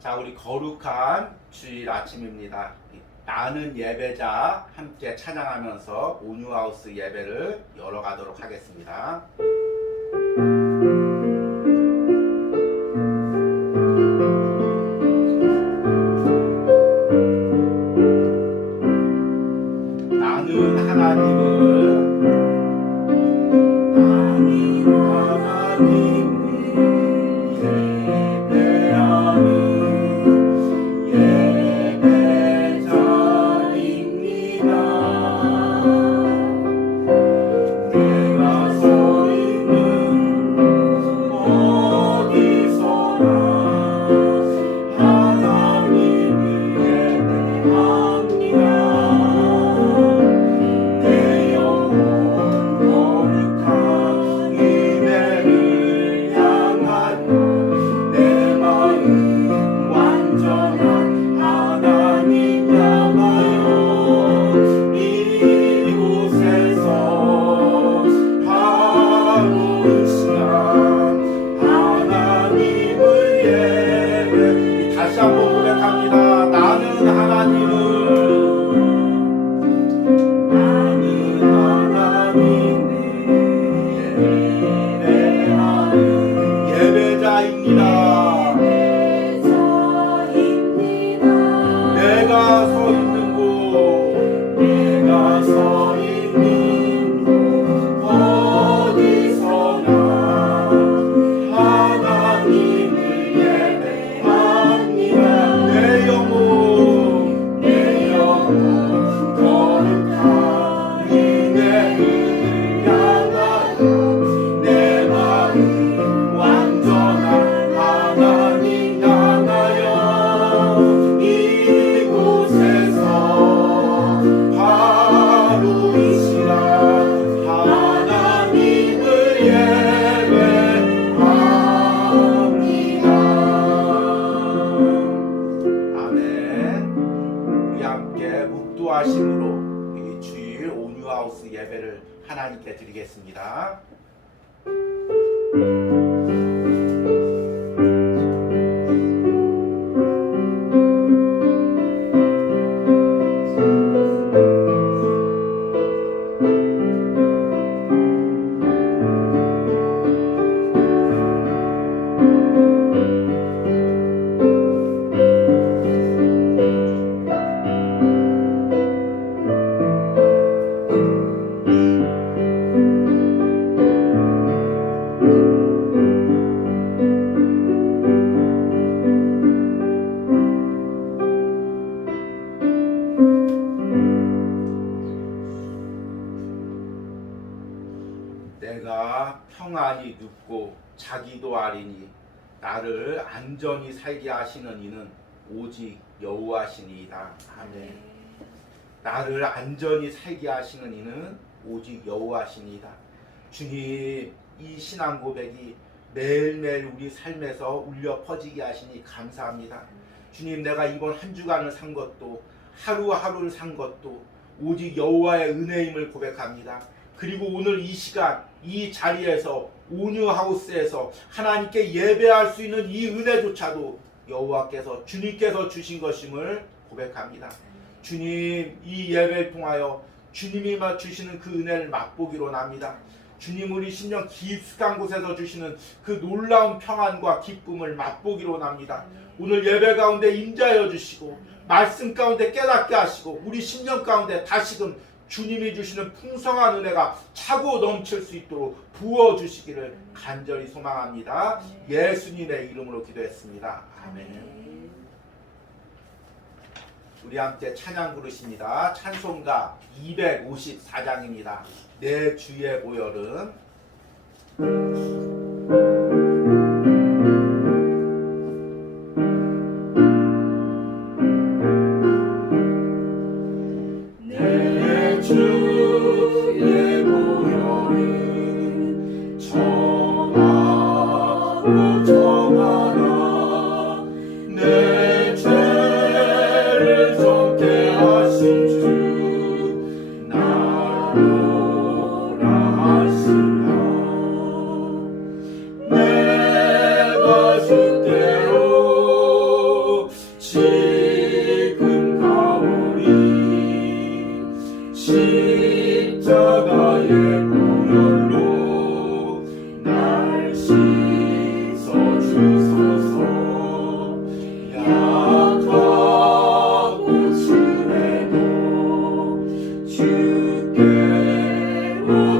자, 우리 거룩한 주일 아침입니다. 나는 예배자 함께 찬양하면서 온유하우스 예배를 열어가도록 하겠습니다. 나는 하나님을 묵도하심으로 이 주일 온유하우스 예배를 하나님께 드리겠습니다. 내가 평안히 눕고 자기도 아리니 나를 안전히 살게 하시는 이는 오직 여호와시니이다. 아멘. 나를 안전히 살게 하시는 이는 오직 여호와시니이다. 주님, 이 신앙 고백이 매일매일 우리 삶에서 울려 퍼지게 하시니 감사합니다. 주님, 내가 이번 한 주간을 산 것도 하루하루를 산 것도 오직 여호와의 은혜임을 고백합니다. 그리고 오늘 이 시간 이 자리에서 온유하우스에서 하나님께 예배할 수 있는 이 은혜조차도 여호와께서 주님께서 주신 것임을 고백합니다. 주님, 이 예배를 통하여 주님이 주시는 그 은혜를 맛보기로 납니다. 주님, 우리 심령 깊숙한 곳에서 주시는 그 놀라운 평안과 기쁨을 맛보기로 납니다. 오늘 예배 가운데 임재하여 주시고 말씀 가운데 깨닫게 하시고 우리 심령 가운데 다시금 주님이 주시는 풍성한 은혜가 차고 넘칠 수 있도록 부어주시기를 간절히 소망합니다. 예수님의 이름으로 기도했습니다. 아멘. 우리 함께 찬양 부르십니다. 찬송가 254장입니다. 내 주의 보혈은 주의 보혈은 정하고 정하나 내 죄를 정케 하신 주 나로라 하신다. 지금 가오니 십자가의 보혈로 날 씻어주소서. 약하고 추해도 주께로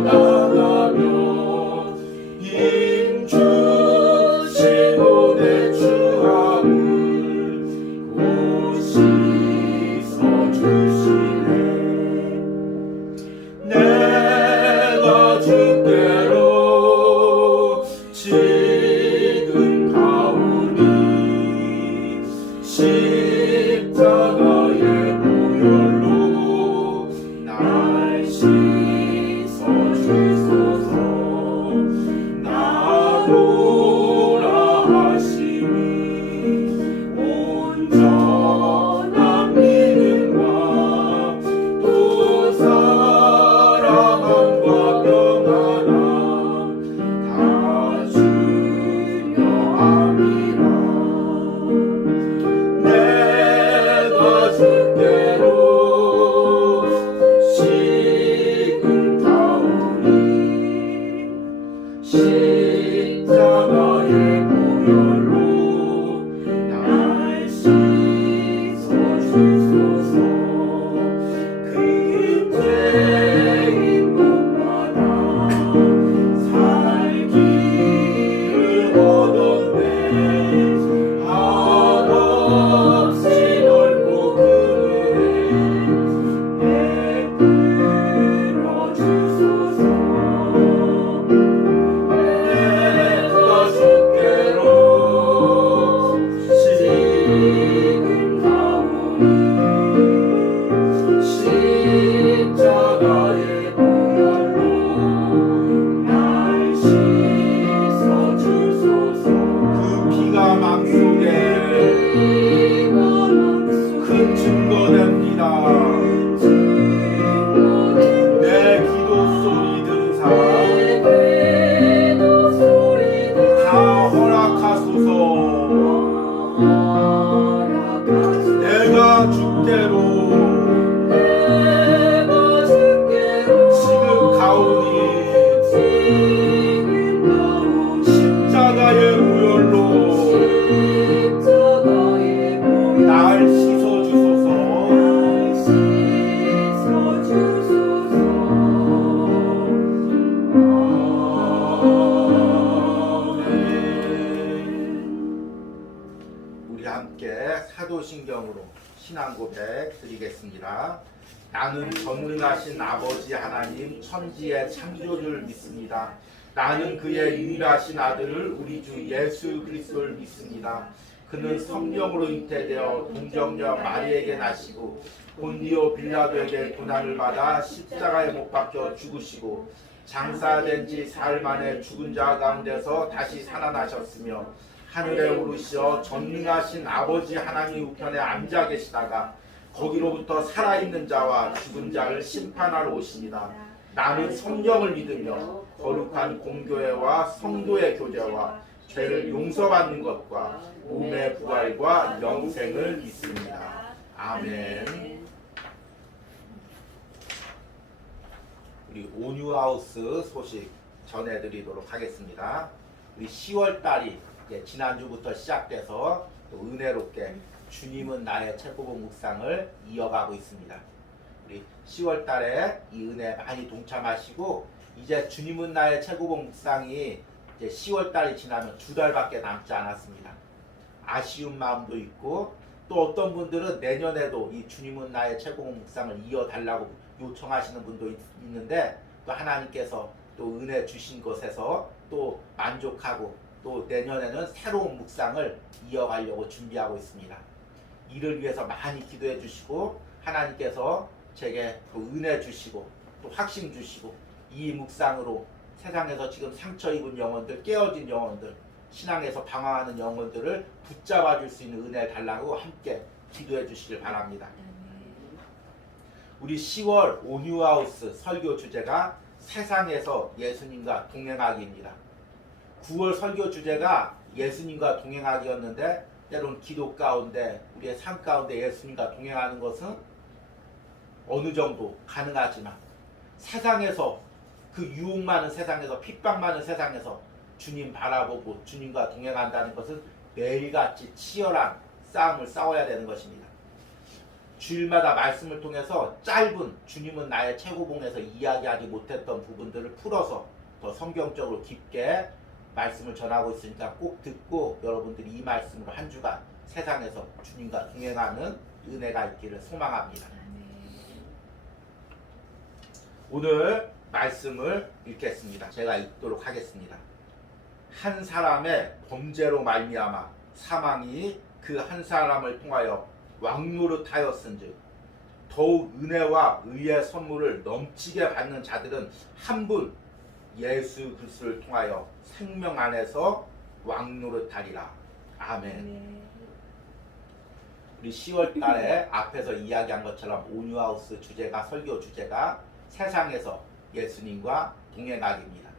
나가며 힘 주시고 내 주함을 곧 씻어주시네. 내가 주께로 지금 가오니 십자가의 보혈로 날 씻어주소서. 나로라 하시니 온전한 믿음과 또 사랑함과 평안함 다 주려 함이라. 내가 주께로 지금 가오니 십자가의 보혈로 날 씻어주소서. 그 죄인 곳마다 살 길을 얻었네. 한없이 넓고 큰 은혜 베풀어 주소서. 내가 주께로 지금 가오니 십자가의 보혈로 날 씻어주소서. 그 피가 맘속에 큰 증거됩니다. 내 기도 소리 들으사 다 허락하소서. 내가 주께로 지금 가오니 십자가의 보혈로 날 씻어주소서. 우리 함께 사도신경으로 신앙 고백 드리겠습니다. 나는 전능하신 아버지 하나님 천지의 창조주를 믿습니다. 나는 그의 유일하신 아들을 우리 주 예수 그리스도를 믿습니다. 그는 성령으로 잉태되어 동정녀 마리에게 나시고 본디오 빌라도에게 고난을 받아 십자가에 못 박혀 죽으시고 장사된 지 사흘 만에 죽은 자 가운데서 다시 살아나셨으며 하늘에 오르시어 전능하신 아버지 하나님 우편에 앉아 계시다가 거기로부터 살아있는 자와 죽은 자를 심판하러 오십니다. 나는 성령을 믿으며 거룩한 공교회와 성도의 교제와 죄를 용서받는 것과 몸의 부활과 영생을 믿습니다. 아멘. 우리 온유하우스 소식 전해드리도록 하겠습니다. 우리 10월 달이 지난주부터 시작돼서 또 은혜롭게 주님은 나의 최고봉 묵상을 이어가고 있습니다. 우리 10월 달에 이 은혜 많이 동참하시고 이제 주님은 나의 최고봉 묵상이 이제 10월 달이 지나면 2달밖에 남지 않았습니다. 아쉬운 마음도 있고 또 어떤 분들은 내년에도 이 주님은 나의 최고봉 묵상을 이어달라고 요청하시는 분도 있는데 또 하나님께서 또 은혜 주신 것에서 또 만족하고 또 내년에는 새로운 묵상을 이어가려고 준비하고 있습니다. 이를 위해서 많이 기도해 주시고 하나님께서 제게 또 은혜 주시고 또 확신 주시고 이 묵상으로 세상에서 지금 상처 입은 영혼들, 깨어진 영혼들, 신앙에서 방황하는 영혼들을 붙잡아 줄 수 있는 은혜를 달라고 함께 기도해 주시길 바랍니다. 우리 10월 온유하우스 설교 주제가 세상에서 예수님과 동행하기입니다. 9월 설교 주제가 예수님과 동행하기였는데 때로는 기도 가운데 우리의 삶 가운데 예수님과 동행하는 것은 어느 정도 가능하지만 세상에서 그 유혹 많은 세상에서 핍박 많은 세상에서 주님 바라보고 주님과 동행한다는 것은 매일같이 치열한 싸움을 싸워야 되는 것입니다. 주일마다 말씀을 통해서 짧은 주님은 나의 최고봉에서 이야기하지 못했던 부분들을 풀어서 더 성경적으로 깊게 말씀을 전하고 있으니까 꼭 듣고 여러분들이 이 말씀으로 한 주간 세상에서 주님과 동행하는 은혜가 있기를 소망합니다. 오늘 말씀을 읽겠습니다. 제가 읽도록 하겠습니다. 한 사람의 범죄로 말미암아 사망이 그 한 사람을 통하여 왕노릇하였은즉 더욱 은혜와 의의 선물을 넘치게 받는 자들은 한 분 예수 그리스도를 통하여 생명 안에서 왕노릇하리라. 아멘. 우리 10월 달에 앞에서 이야기한 것처럼 온유하우스 주제가 설교 주제가 세상에서 예수님과 동행하기입니다.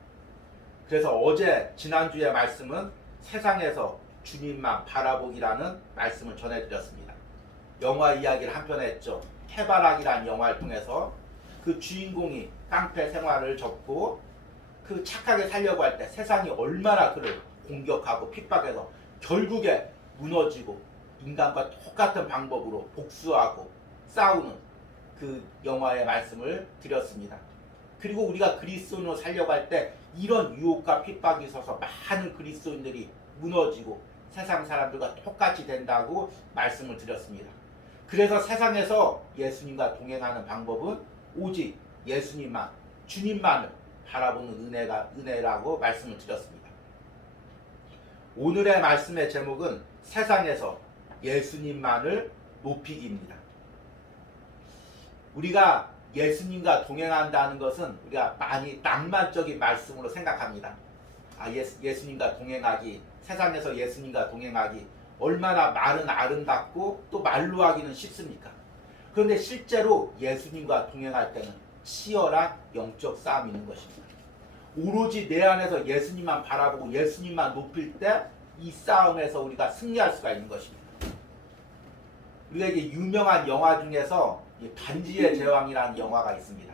그래서 어제 지난주의 말씀은 세상에서 주님만 바라보기라는 말씀을 전해드렸습니다. 영화 이야기를 한 편 했죠. 해바라기라는 영화를 통해서 그 주인공이 깡패 생활을 접고 그 착하게 살려고 할 때 세상이 얼마나 그를 공격하고 핍박해서 결국에 무너지고 인간과 똑같은 방법으로 복수하고 싸우는 그 영화의 말씀을 드렸습니다. 그리고 우리가 그리스도인으로 살려고 할 때 이런 유혹과 핍박이 있어서 많은 그리스도인들이 무너지고 세상 사람들과 똑같이 된다고 말씀을 드렸습니다. 그래서 세상에서 예수님과 동행하는 방법은 오직 예수님만, 주님만을 바라보는 은혜라고 말씀을 드렸습니다. 오늘의 말씀의 제목은 세상에서 예수님만을 높이기입니다. 우리가 예수님과 동행한다는 것은 우리가 많이 낭만적인 말씀으로 생각합니다. 예수님과 동행하기, 세상에서 예수님과 동행하기 얼마나 말은 아름답고 또 말로 하기는 쉽습니까? 그런데 실제로 예수님과 동행할 때는 치열한 영적 싸움이 있는 것입니다. 오로지 내 안에서 예수님만 바라보고 예수님만 높일 때 이 싸움에서 우리가 승리할 수가 있는 것입니다. 우리가 이제 유명한 영화 중에서 반지의 제왕이라는 영화가 있습니다.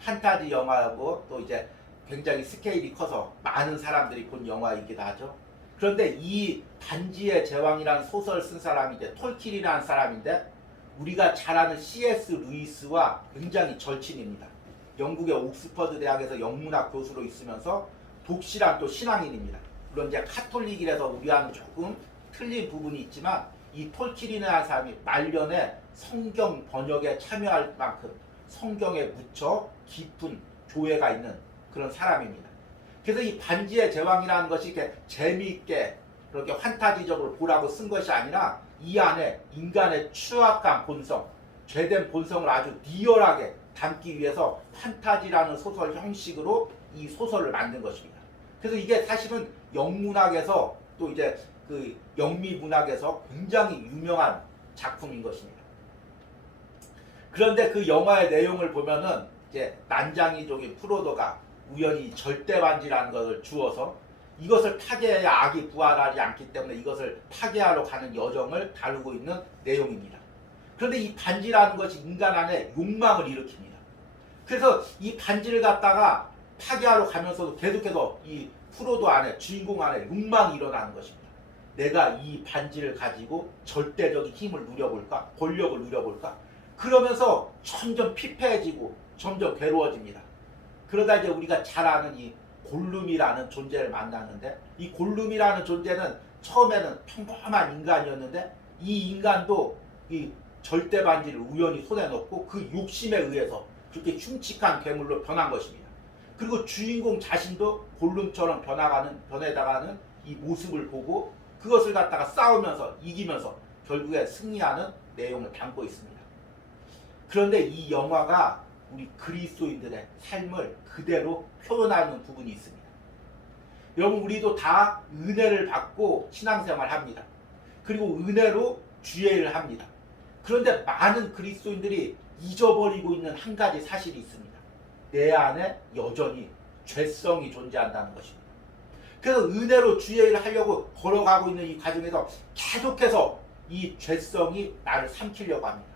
판타지 영화고 또 이제 굉장히 스케일이 커서 많은 사람들이 본 영화이기도 하죠. 그런데 이 반지의 제왕이라는 소설 쓴 사람이 이제 톨킨이라는 사람인데 우리가 잘 아는 C.S. 루이스와 굉장히 절친입니다. 영국의 옥스퍼드 대학에서 영문학 교수로 있으면서 독실한 또 신앙인입니다. 물론 이제 카톨릭이라서 우리와는 조금 틀린 부분이 있지만 이 톨킨이라는 사람이 말년에 성경 번역에 참여할 만큼 성경에 묻혀 깊은 교회가 있는 그런 사람입니다. 그래서 이 반지의 제왕이라는 것이 이렇게 재미있게 그렇게 환타지적으로 보라고 쓴 것이 아니라 이 안에 인간의 추악한 본성, 죄된 본성을 아주 리얼하게 담기 위해서 판타지라는 소설 형식으로 이 소설을 만든 것입니다. 그래서 이게 사실은 영문학에서 또 이제 그 영미문학에서 굉장히 유명한 작품인 것입니다. 그런데 그 영화의 내용을 보면은 이제 난장이족인 프로도가 우연히 절대반지라는 것을 주어서 이것을 파괴해야 악이 부활하지 않기 때문에 이것을 파괴하러 가는 여정을 다루고 있는 내용입니다. 그런데 이 반지라는 것이 인간 안에 욕망을 일으킵니다. 그래서 이 반지를 갖다가 파괴하러 가면서도 계속해서 이 프로도 안에 주인공 안에 욕망이 일어나는 것입니다. 내가 이 반지를 가지고 절대적인 힘을 누려볼까? 권력을 누려볼까? 그러면서 점점 피폐해지고 점점 괴로워집니다. 그러다 이제 우리가 잘 아는 이 골룸이라는 존재를 만나는데 이 골룸이라는 존재는 처음에는 평범한 인간이었는데 이 인간도 이 절대 반지를 우연히 손에 넣고 그 욕심에 의해서 그렇게 흉측한 괴물로 변한 것입니다. 그리고 주인공 자신도 골룸처럼 변해나가는 이 모습을 보고 그것을 갖다가 싸우면서 이기면서 결국에 승리하는 내용을 담고 있습니다. 그런데 이 영화가 우리 그리스도인들의 삶을 그대로 표현하는 부분이 있습니다. 여러분 우리도 다 은혜를 받고 신앙생활을 합니다. 그리고 은혜로 주의를 합니다. 그런데 많은 그리스도인들이 잊어버리고 있는 한 가지 사실이 있습니다. 내 안에 여전히 죄성이 존재한다는 것입니다. 그래서 은혜로 주의 일을 하려고 걸어가고 있는 이 과정에서 계속해서 이 죄성이 나를 삼키려고 합니다.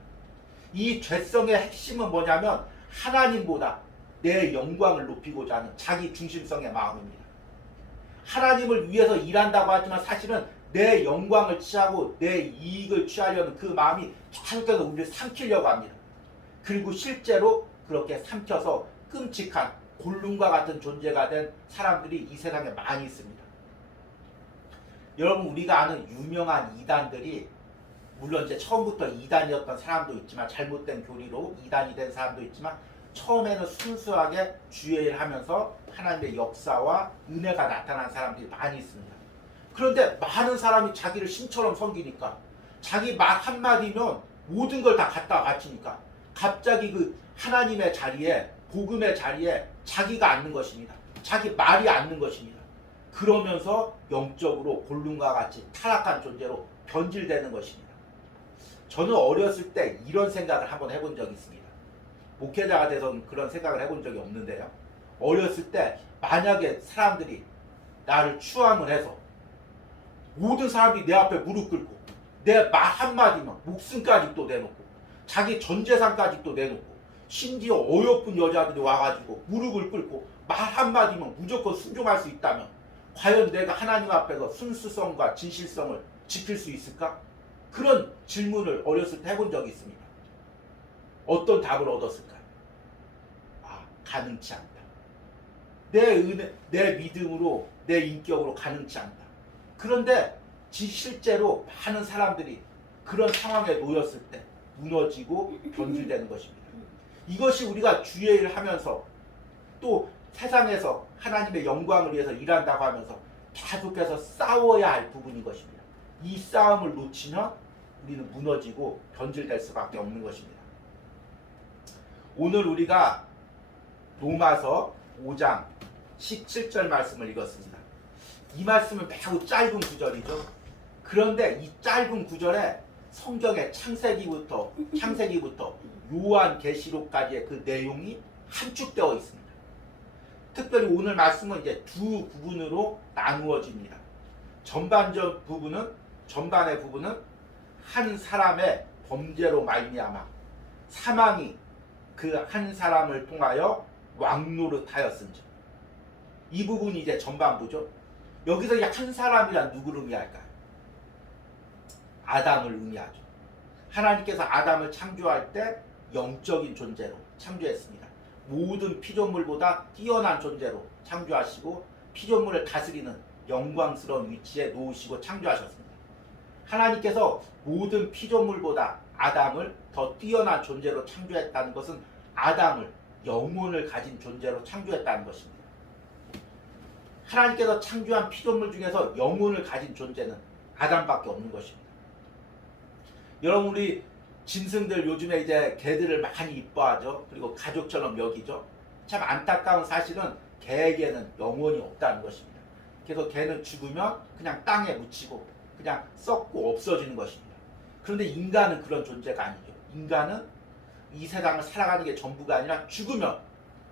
이 죄성의 핵심은 뭐냐면 하나님보다 내 영광을 높이고자 하는 자기 중심성의 마음입니다. 하나님을 위해서 일한다고 하지만 사실은 내 영광을 취하고 내 이익을 취하려는 그 마음이 계속해서 우리를 삼키려고 합니다. 그리고 실제로 그렇게 삼켜서 끔찍한 골룸과 같은 존재가 된 사람들이 이 세상에 많이 있습니다. 여러분, 우리가 아는 유명한 이단들이 물론 이제 처음부터 이단이었던 사람도 있지만 잘못된 교리로 이단이 된 사람도 있지만 처음에는 순수하게 주의 일을 하면서 하나님의 역사와 은혜가 나타난 사람들이 많이 있습니다. 그런데 많은 사람이 자기를 신처럼 섬기니까 자기 말 한마디면 모든 걸 다 갖다 바치니까 갑자기 그 하나님의 자리에 복음의 자리에 자기가 앉는 것입니다. 자기 말이 앉는 것입니다. 그러면서 영적으로 골룸과 같이 타락한 존재로 변질되는 것입니다. 저는 어렸을 때 이런 생각을 한번 해본 적이 있습니다. 목회자가 돼서는 그런 생각을 해본 적이 없는데요. 어렸을 때 만약에 사람들이 나를 추앙을 해서 모든 사람들이 내 앞에 무릎 꿇고 내 말 한마디면 목숨까지 또 내놓고 자기 전 재산까지 또 내놓고 심지어 어여쁜 여자들이 와가지고 무릎을 꿇고 말 한마디면 무조건 순종할 수 있다면 과연 내가 하나님 앞에서 순수성과 진실성을 지킬 수 있을까? 그런 질문을 어렸을 때 해본 적이 있습니다. 어떤 답을 얻었을까요? 가능치 않다. 내 은혜, 내 믿음으로, 내 인격으로 가능치 않다. 그런데 실제로 많은 사람들이 그런 상황에 놓였을 때 무너지고 변질되는 것입니다. 이것이 우리가 주의 일을 하면서 또 세상에서 하나님의 영광을 위해서 일한다고 하면서 계속해서 싸워야 할 부분인 것입니다. 이 싸움을 놓치면 우리는 무너지고 변질될 수밖에 없는 것입니다. 오늘 우리가 로마서 5장 17절 말씀을 읽었습니다. 이 말씀은 매우 짧은 구절이죠. 그런데 이 짧은 구절에 성경의 창세기부터 요한계시록까지의 그 내용이 함축되어 있습니다. 특별히 오늘 말씀은 이제 두 부분으로 나누어집니다. 전반의 부분은 한 사람의 범죄로 말미암아 사망이 그 한 사람을 통하여 왕노릇하였은즉, 이 부분이 이제 전반부죠. 여기서 이 한 사람이란 누구를 의미할까요? 아담을 의미하죠. 하나님께서 아담을 창조할 때 영적인 존재로 창조했습니다. 모든 피조물보다 뛰어난 존재로 창조하시고 피조물을 다스리는 영광스러운 위치에 놓으시고 창조하셨습니다. 하나님께서 모든 피조물보다 아담을 더 뛰어난 존재로 창조했다는 것은 아담을 영혼을 가진 존재로 창조했다는 것입니다. 하나님께서 창조한 피조물 중에서 영혼을 가진 존재는 아담밖에 없는 것입니다. 여러분, 우리 짐승들 요즘에 이제 개들을 많이 이뻐하죠. 그리고 가족처럼 여기죠. 참 안타까운 사실은 개에게는 영혼이 없다는 것입니다. 그래서 개는 죽으면 그냥 땅에 묻히고 그냥 썩고 없어지는 것입니다. 그런데 인간은 그런 존재가 아니죠. 인간은 이 세상을 살아가는 게 전부가 아니라 죽으면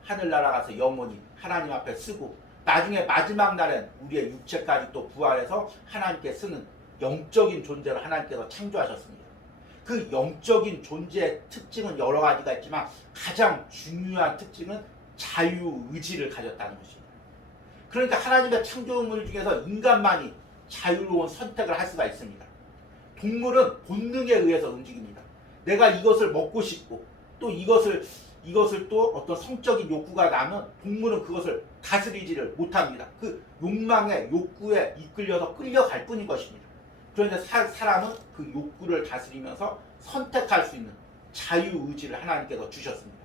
하늘나라 가서 영원히 하나님 앞에 쓰고 나중에 마지막 날엔 우리의 육체까지 또 부활해서 하나님께 쓰는 영적인 존재로 하나님께서 창조하셨습니다. 그 영적인 존재의 특징은 여러 가지가 있지만 가장 중요한 특징은 자유의지를 가졌다는 것입니다. 그러니까 하나님의 창조물 중에서 인간만이 자유로운 선택을 할 수가 있습니다. 동물은 본능에 의해서 움직입니다. 내가 이것을 먹고 싶고 또 이것을 또 어떤 성적인 욕구가 나면 동물은 그것을 다스리지를 못합니다. 그 욕망에 욕구에 이끌려서 끌려갈 뿐인 것입니다. 그런데 사람은 그 욕구를 다스리면서 선택할 수 있는 자유의지를 하나님께서 주셨습니다.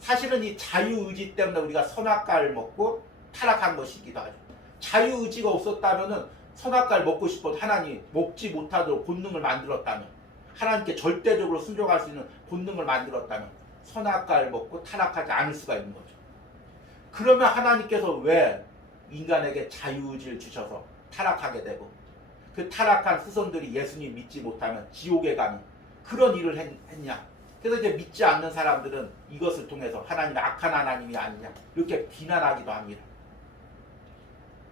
사실은 이 자유의지 때문에 우리가 선악과를 먹고 타락한 것이기도 하죠. 자유의지가 없었다면 선악과를 먹고 싶어도 하나님 먹지 못하도록 본능을 만들었다면, 하나님께 절대적으로 순종할 수 있는 본능을 만들었다면 선악과를 먹고 타락하지 않을 수가 있는 거죠. 그러면 하나님께서 왜 인간에게 자유의지를 주셔서 타락하게 되고 그 타락한 후손들이 예수님 믿지 못하면 지옥에 가는 그런 일을 했냐? 그래서 이제 믿지 않는 사람들은 이것을 통해서 하나님이 악한 하나님이 아니냐 이렇게 비난하기도 합니다.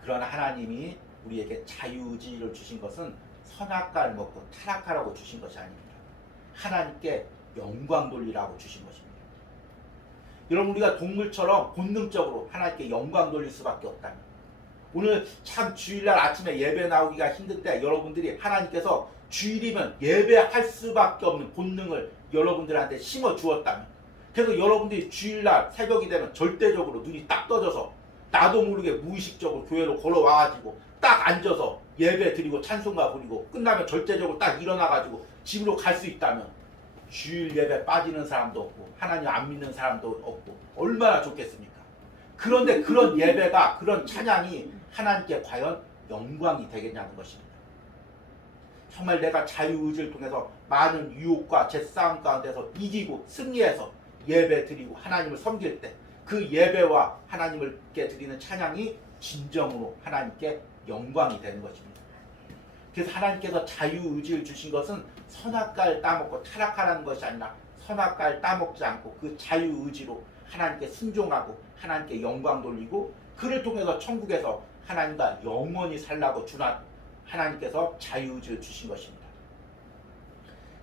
그런 하나님이 우리에게 자유의지를 주신 것은 선악과를 먹고 타락하라고 주신 것이 아닙니다. 하나님께 영광 돌리라고 주신 것입니다. 여러분, 우리가 동물처럼 본능적으로 하나님께 영광 돌릴 수밖에 없다면, 오늘 참 주일날 아침에 예배 나오기가 힘든데 여러분들이 하나님께서 주일이면 예배할 수밖에 없는 본능을 여러분들한테 심어 주었다면, 그래서 여러분들이 주일날 새벽이 되면 절대적으로 눈이 딱 떠져서 나도 모르게 무의식적으로 교회로 걸어와가지고 딱 앉아서 예배 드리고 찬송가 부리고 끝나면 절대적으로 딱 일어나가지고 집으로 갈 수 있다면, 주일 예배 빠지는 사람도 없고 하나님 안 믿는 사람도 없고 얼마나 좋겠습니까? 그런데 그런 예배가, 그런 찬양이 하나님께 과연 영광이 되겠냐는 것입니다. 정말 내가 자유의지를 통해서 많은 유혹과 제싸움 가운데서 이기고 승리해서 예배 드리고 하나님을 섬길 때 그 예배와 하나님께 드리는 찬양이 진정으로 하나님께 영광이 되는 것입니다. 그래서 하나님께서 자유의지를 주신 것은 선악과를 따먹고 타락하라는 것이 아니라 선악과를 따먹지 않고 그 자유의지로 하나님께 순종하고 하나님께 영광 돌리고 그를 통해서 천국에서 하나님과 영원히 살라고 하나님께서 자유의지를 주신 것입니다.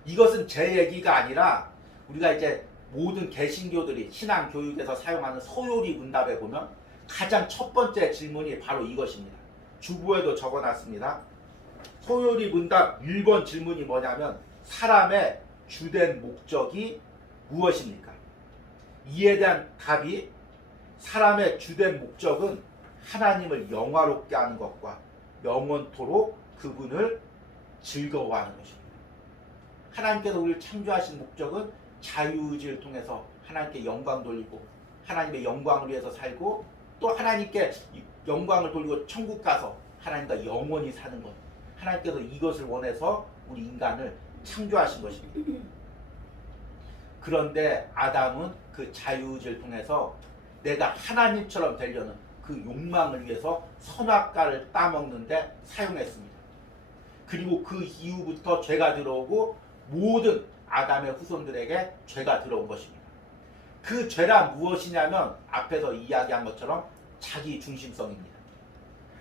이것은 제 얘기가 아니라 우리가 이제 모든 개신교들이 신앙교육에서 사용하는 소요리 문답에 보면 가장 첫 번째 질문이 바로 이것입니다. 주보에도 적어놨습니다. 소요리 문답 1번 질문이 뭐냐면, 사람의 주된 목적이 무엇입니까? 이에 대한 답이, 사람의 주된 목적은 하나님을 영화롭게 하는 것과 영원토록 그분을 즐거워하는 것입니다. 하나님께서 우리를 창조하신 목적은 자유의지를 통해서 하나님께 영광 돌리고 하나님의 영광을 위해서 살고 또 하나님께 영광을 돌리고 천국 가서 하나님과 영원히 사는 것. 하나님께서 이것을 원해서 우리 인간을 창조하신 것입니다. 그런데 아담은 그 자유의지를 통해서 내가 하나님처럼 되려는 그 욕망을 위해서 선악과를 따먹는데 사용했습니다. 그리고 그 이후부터 죄가 들어오고 모든 아담의 후손들에게 죄가 들어온 것입니다. 그 죄란 무엇이냐면 앞에서 이야기한 것처럼 자기 중심성입니다.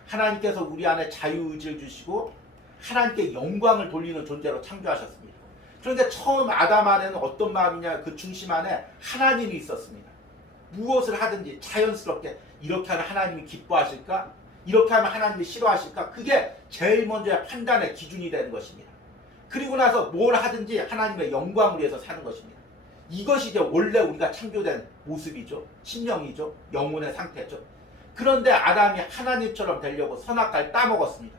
하나님께서 우리 안에 자유의지를 주시고 하나님께 영광을 돌리는 존재로 창조하셨습니다. 그런데 처음 아담 안에는 어떤 마음이냐, 그 중심 안에 하나님이 있었습니다. 무엇을 하든지 자연스럽게 이렇게 하면 하나님이 기뻐하실까? 이렇게 하면 하나님이 싫어하실까? 그게 제일 먼저 판단의 기준이 되는 것입니다. 그리고 나서 뭘 하든지 하나님의 영광을 위해서 사는 것입니다. 이것이 이제 원래 우리가 창조된 모습이죠. 심령이죠. 영혼의 상태죠. 그런데 아담이 하나님처럼 되려고 선악과를 따먹었습니다.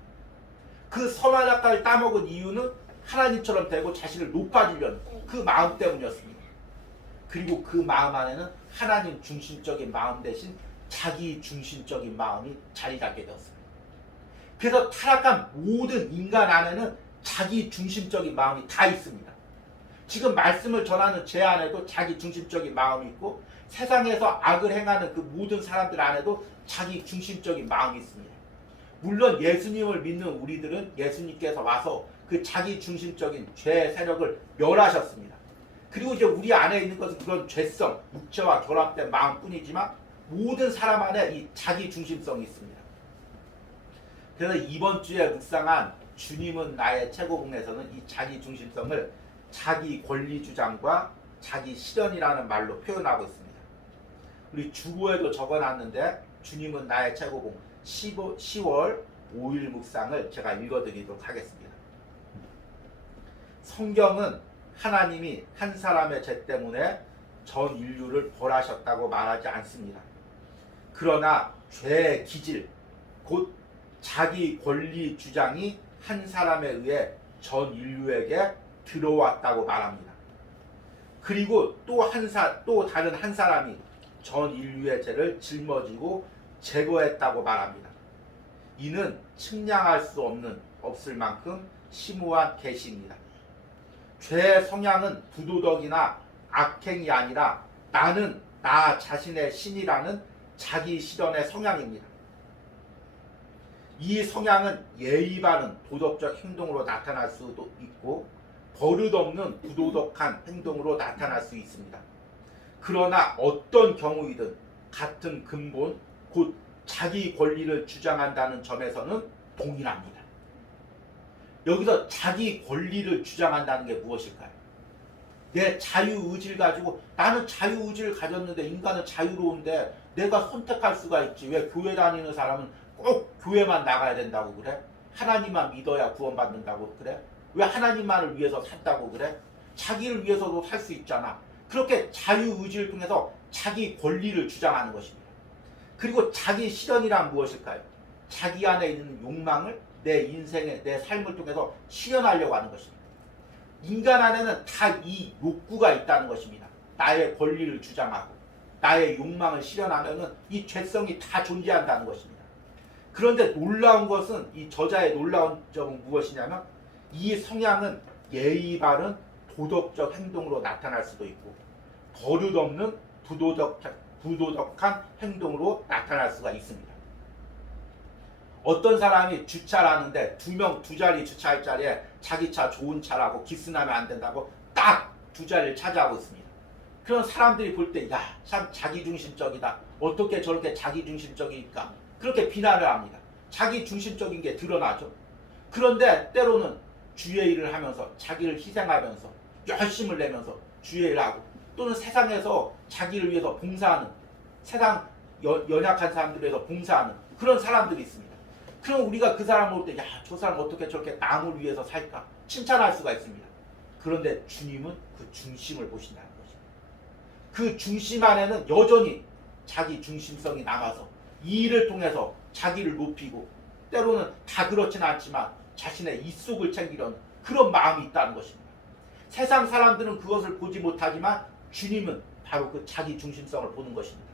그 선악과를 따먹은 이유는 하나님처럼 되고 자신을 높아지려는 그 마음 때문이었습니다. 그리고 그 마음 안에는 하나님 중심적인 마음 대신 자기 중심적인 마음이 자리 잡게 되었습니다. 그래서 타락한 모든 인간 안에는 자기 중심적인 마음이 다 있습니다. 지금 말씀을 전하는 제 안에도 자기 중심적인 마음이 있고 세상에서 악을 행하는 그 모든 사람들 안에도 자기 중심적인 마음이 있습니다. 물론 예수님을 믿는 우리들은 예수님께서 와서 그 자기 중심적인 죄 세력을 멸하셨습니다. 그리고 이제 우리 안에 있는 것은 그런 죄성, 육체와 결합된 마음뿐이지만 모든 사람 안에 이 자기 중심성이 있습니다. 그래서 이번 주에 묵상한 주님은 나의 최고봉에서는 이 자기 중심성을 자기 권리 주장과 자기 실현이라는 말로 표현하고 있습니다. 우리 주보에도 적어놨는데 주님은 나의 최고봉 10월 5일 묵상을 제가 읽어드리도록 하겠습니다. 성경은 하나님이 한 사람의 죄 때문에 전 인류를 벌하셨다고 말하지 않습니다. 그러나 죄의 기질, 곧 자기 권리 주장이 한 사람에 의해 전 인류에게 들어왔다고 말합니다. 그리고 또 다른 한 사람이 전 인류의 죄를 짊어지고 제거했다고 말합니다. 이는 측량할 수 없을 만큼 심오한 계시입니다. 죄의 성향은 부도덕이나 악행이 아니라 나는 나 자신의 신이라는 자기 실현의 성향입니다. 이 성향은 예의 바른 도덕적 행동으로 나타날 수도 있고 버릇없는 부도덕한 행동으로 나타날 수 있습니다. 그러나 어떤 경우이든 같은 근본, 곧 자기 권리를 주장한다는 점에서는 동일합니다. 여기서 자기 권리를 주장한다는 게 무엇일까요? 내 자유의지를 가지고 나는 자유의지를 가졌는데 인간은 자유로운데 내가 선택할 수가 있지. 왜 교회 다니는 사람은 꼭 교회만 나가야 된다고 그래? 하나님만 믿어야 구원받는다고 그래? 왜 하나님만을 위해서 산다고 그래? 자기를 위해서도 살 수 있잖아. 그렇게 자유의지를 통해서 자기 권리를 주장하는 것입니다. 그리고 자기 실현이란 무엇일까요? 자기 안에 있는 욕망을 내 인생의 내 삶을 통해서 실현하려고 하는 것입니다. 인간 안에는 다 이 욕구가 있다는 것입니다. 나의 권리를 주장하고 나의 욕망을 실현하면은 이 죄성이 다 존재한다는 것입니다. 그런데 놀라운 것은 이 저자의 놀라운 점은 무엇이냐면 이 성향은 예의 바른 도덕적 행동으로 나타날 수도 있고 버릇없는 부도덕한 행동으로 나타날 수가 있습니다. 어떤 사람이 주차를 하는데 두 자리 주차할 자리에 자기 차 좋은 차라고 기스나면 안 된다고 딱 두 자리를 차지하고 있습니다. 그런 사람들이 볼 때 야, 참 자기중심적이다. 어떻게 저렇게 자기중심적일까? 그렇게 비난을 합니다. 자기중심적인 게 드러나죠. 그런데 때로는 주의 일을 하면서 자기를 희생하면서 열심을 내면서 주의 일을 하고 또는 세상에서 자기를 위해서 봉사하는 세상 연약한 사람들을 위해서 봉사하는 그런 사람들이 있습니다. 그럼 우리가 그 사람을 볼 때 야, 저 사람 어떻게 저렇게 남을 위해서 살까? 칭찬할 수가 있습니다. 그런데 주님은 그 중심을 보신다는 것입니다. 그 중심 안에는 여전히 자기 중심성이 남아서 이 일을 통해서 자기를 높이고 때로는 다 그렇지는 않지만 자신의 입속을 챙기려는 그런 마음이 있다는 것입니다. 세상 사람들은 그것을 보지 못하지만 주님은 바로 그 자기 중심성을 보는 것입니다.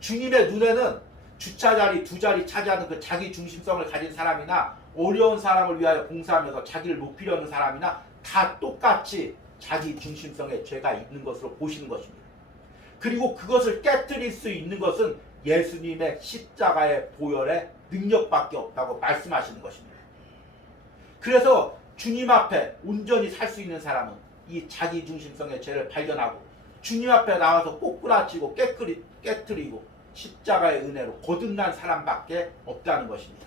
주님의 눈에는 주차자리 두 자리 차지하는 그 자기 중심성을 가진 사람이나 어려운 사람을 위하여 봉사하면서 자기를 높이려는 사람이나 다 똑같이 자기 중심성에 죄가 있는 것으로 보시는 것입니다. 그리고 그것을 깨뜨릴 수 있는 것은 예수님의 십자가의 보혈의 능력밖에 없다고 말씀하시는 것입니다. 그래서 주님 앞에 온전히 살 수 있는 사람은 이 자기 중심성의 죄를 발견하고 주님 앞에 나와서 꼬꾸라치고 깨뜨리고 십자가의 은혜로 거듭난 사람밖에 없다는 것입니다.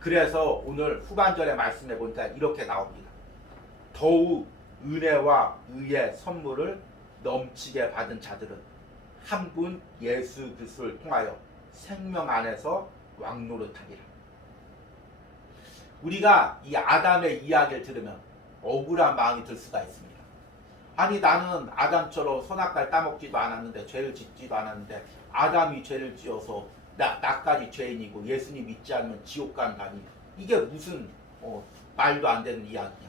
그래서 오늘 후반절에 말씀해 보니까 이렇게 나옵니다. 더욱 은혜와 의의 선물을 넘치게 받은 자들은 한 분 예수 그리스도를 통하여 생명 안에서 왕노릇하리라. 우리가 이 아담의 이야기를 들으면 억울한 마음이 들 수가 있습니다. 아니 나는 아담처럼 선악과를 따먹지도 않았는데 죄를 짓지도 않았는데 아담이 죄를 지어서 나까지 죄인이고 예수님 믿지 않으면 지옥 간다니 이게 무슨 말도 안 되는 이야기냐.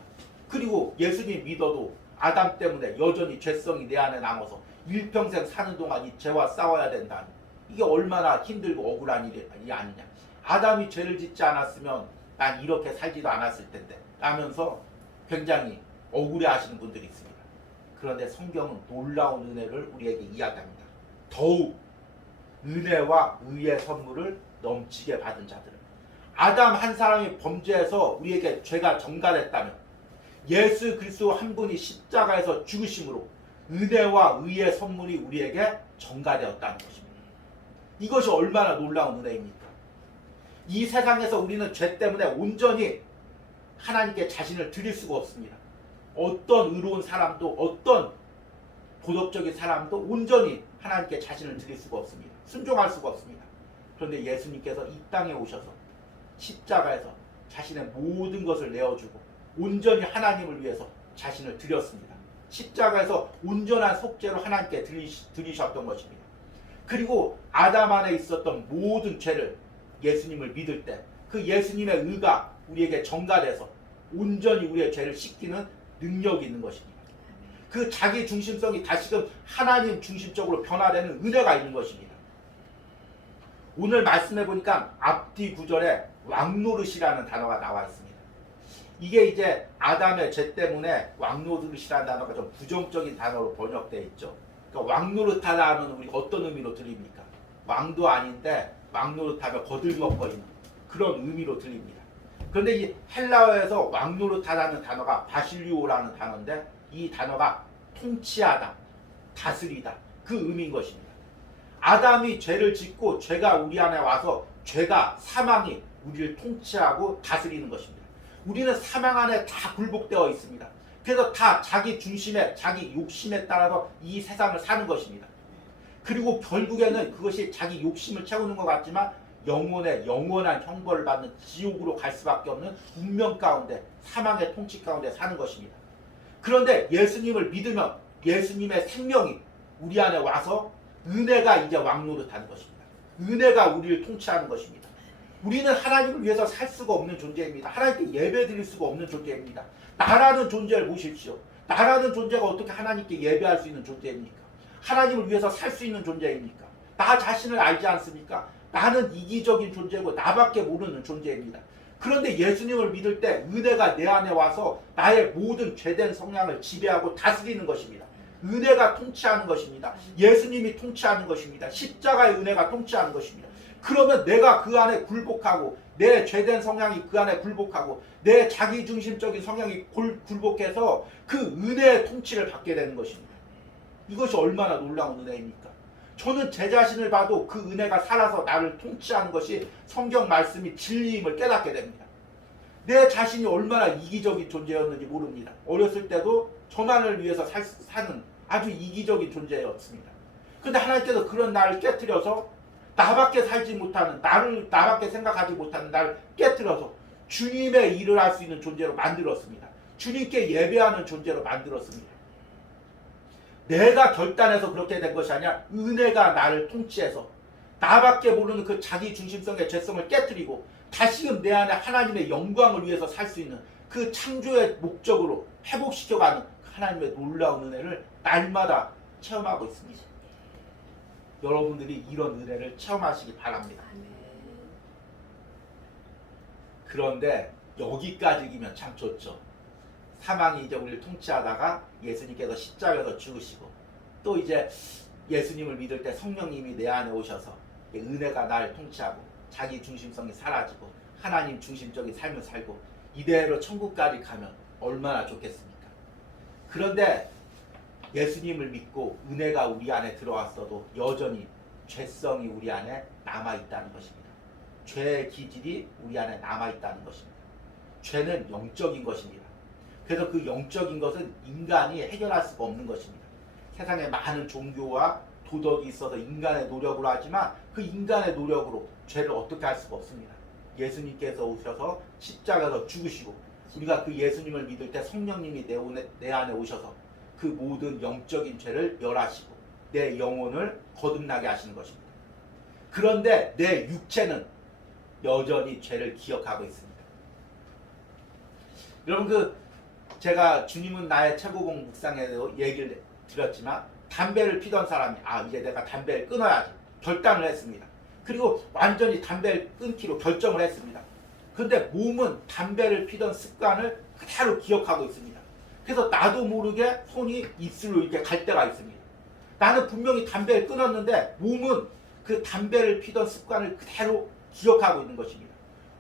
그리고 예수님 믿어도 아담 때문에 여전히 죄성이 내 안에 남아서 일평생 사는 동안 이 죄와 싸워야 된다니 이게 얼마나 힘들고 억울한 일이 아니냐. 아담이 죄를 짓지 않았으면 난 이렇게 살지도 않았을 텐데 라면서 굉장히 억울해 하시는 분들이 있습니다. 그런데 성경은 놀라운 은혜를 우리에게 이야기합니다. 더욱 은혜와 의의 선물을 넘치게 받은 자들은 아담 한 사람이 범죄해서 우리에게 죄가 전가됐다면 예수 그리스도 한 분이 십자가에서 죽으심으로 은혜와 의의 선물이 우리에게 전가되었다는 것입니다. 이것이 얼마나 놀라운 은혜입니까? 이 세상에서 우리는 죄 때문에 온전히 하나님께 자신을 드릴 수가 없습니다. 어떤 의로운 사람도 어떤 도덕적인 사람도 온전히 하나님께 자신을 드릴 수가 없습니다. 순종할 수가 없습니다. 그런데 예수님께서 이 땅에 오셔서 십자가에서 자신의 모든 것을 내어주고 온전히 하나님을 위해서 자신을 드렸습니다. 십자가에서 온전한 속죄로 하나님께 드리셨던 것입니다. 그리고 아담 안에 있었던 모든 죄를 예수님을 믿을 때 그 예수님의 의가 우리에게 전가돼서 온전히 우리의 죄를 씻기는 능력이 있는 것입니다. 그 자기 중심성이 다시금 하나님 중심적으로 변화되는 은혜가 있는 것입니다. 오늘 말씀해 보니까 앞뒤 구절에 왕노릇이라는 단어가 나와 있습니다. 이게 이제 아담의 죄 때문에 왕노릇이라는 단어가 좀 부정적인 단어로 번역되어 있죠. 그러니까 왕노릇하다 하면 우리가 어떤 의미로 들립니까? 왕도 아닌데 왕노릇하며 거들먹거리는 그런 의미로 들립니다. 그런데 이 헬라어에서 왕노릇하다는 단어가 바실리오라는 단어인데 이 단어가 통치하다, 다스리다 그 의미인 것입니다. 아담이 죄를 짓고 죄가 우리 안에 와서 죄가 사망이 우리를 통치하고 다스리는 것입니다. 우리는 사망 안에 다 굴복되어 있습니다. 그래서 다 자기 중심에 자기 욕심에 따라서 이 세상을 사는 것입니다. 그리고 결국에는 그것이 자기 욕심을 채우는 것 같지만 영혼의 영원한 형벌을 받는 지옥으로 갈 수밖에 없는 운명 가운데 사망의 통치 가운데 사는 것입니다. 그런데 예수님을 믿으면 예수님의 생명이 우리 안에 와서 은혜가 이제 왕노릇하는 것입니다. 은혜가 우리를 통치하는 것입니다. 우리는 하나님을 위해서 살 수가 없는 존재입니다. 하나님께 예배 드릴 수가 없는 존재입니다. 나라는 존재를 보십시오. 나라는 존재가 어떻게 하나님께 예배할 수 있는 존재입니까? 하나님을 위해서 살 수 있는 존재입니까? 나 자신을 알지 않습니까? 나는 이기적인 존재고 나밖에 모르는 존재입니다. 그런데 예수님을 믿을 때 은혜가 내 안에 와서 나의 모든 죄된 성향을 지배하고 다스리는 것입니다. 은혜가 통치하는 것입니다. 예수님이 통치하는 것입니다. 십자가의 은혜가 통치하는 것입니다. 그러면 내가 그 안에 굴복하고 내 죄된 성향이 그 안에 굴복하고 내 자기중심적인 성향이 굴복해서 그 은혜의 통치를 받게 되는 것입니다. 이것이 얼마나 놀라운 은혜입니까? 저는 제 자신을 봐도 그 은혜가 살아서 나를 통치하는 것이 성경 말씀이 진리임을 깨닫게 됩니다. 내 자신이 얼마나 이기적인 존재였는지 모릅니다. 어렸을 때도 저만을 위해서 사는 아주 이기적인 존재였습니다. 그런데 하나님께서 그런 나를 깨트려서 나밖에 살지 못하는 나밖에 생각하지 못하는 나를 깨트려서 주님의 일을 할 수 있는 존재로 만들었습니다. 주님께 예배하는 존재로 만들었습니다. 내가 결단해서 그렇게 된 것이 아니라 은혜가 나를 통치해서 나밖에 모르는 그 자기 중심성의 죄성을 깨트리고 다시금 내 안에 하나님의 영광을 위해서 살 수 있는 그 창조의 목적으로 회복시켜가는 하나님의 놀라운 은혜를 날마다 체험하고 있습니다. 여러분들이 이런 은혜를 체험하시기 바랍니다. 그런데 여기까지이면 참 좋죠. 사망이 이제 우리를 통치하다가 예수님께서 십자가에서 죽으시고 또 이제 예수님을 믿을 때 성령님이 내 안에 오셔서 은혜가 나를 통치하고 자기 중심성이 사라지고 하나님 중심적인 삶을 살고 이대로 천국까지 가면 얼마나 좋겠습니까? 그런데 예수님을 믿고 은혜가 우리 안에 들어왔어도 여전히 죄성이 우리 안에 남아있다는 것입니다. 죄의 기질이 우리 안에 남아있다는 것입니다. 죄는 영적인 것입니다. 그래서 그 영적인 것은 인간이 해결할 수가 없는 것입니다. 세상에 많은 종교와 도덕이 있어서 인간의 노력으로 하지만 그 인간의 노력으로 죄를 어떻게 할 수가 없습니다. 예수님께서 오셔서 십자가에서 죽으시고 우리가 그 예수님을 믿을 때 성령님이 내 안에 오셔서 그 모든 영적인 죄를 멸하시고 내 영혼을 거듭나게 하시는 것입니다. 그런데 내 육체는 여전히 죄를 기억하고 있습니다. 여러분 제가 주님은 나의 최고봉 묵상에도 얘기를 드렸지만 담배를 피던 사람이 이제 내가 담배를 끊어야지 결단을 했습니다. 그리고 완전히 담배를 끊기로 결정을 했습니다. 그런데 몸은 담배를 피던 습관을 그대로 기억하고 있습니다. 그래서 나도 모르게 손이 입술로 이렇게 갈 때가 있습니다. 나는 분명히 담배를 끊었는데 몸은 그 담배를 피던 습관을 그대로 기억하고 있는 것입니다.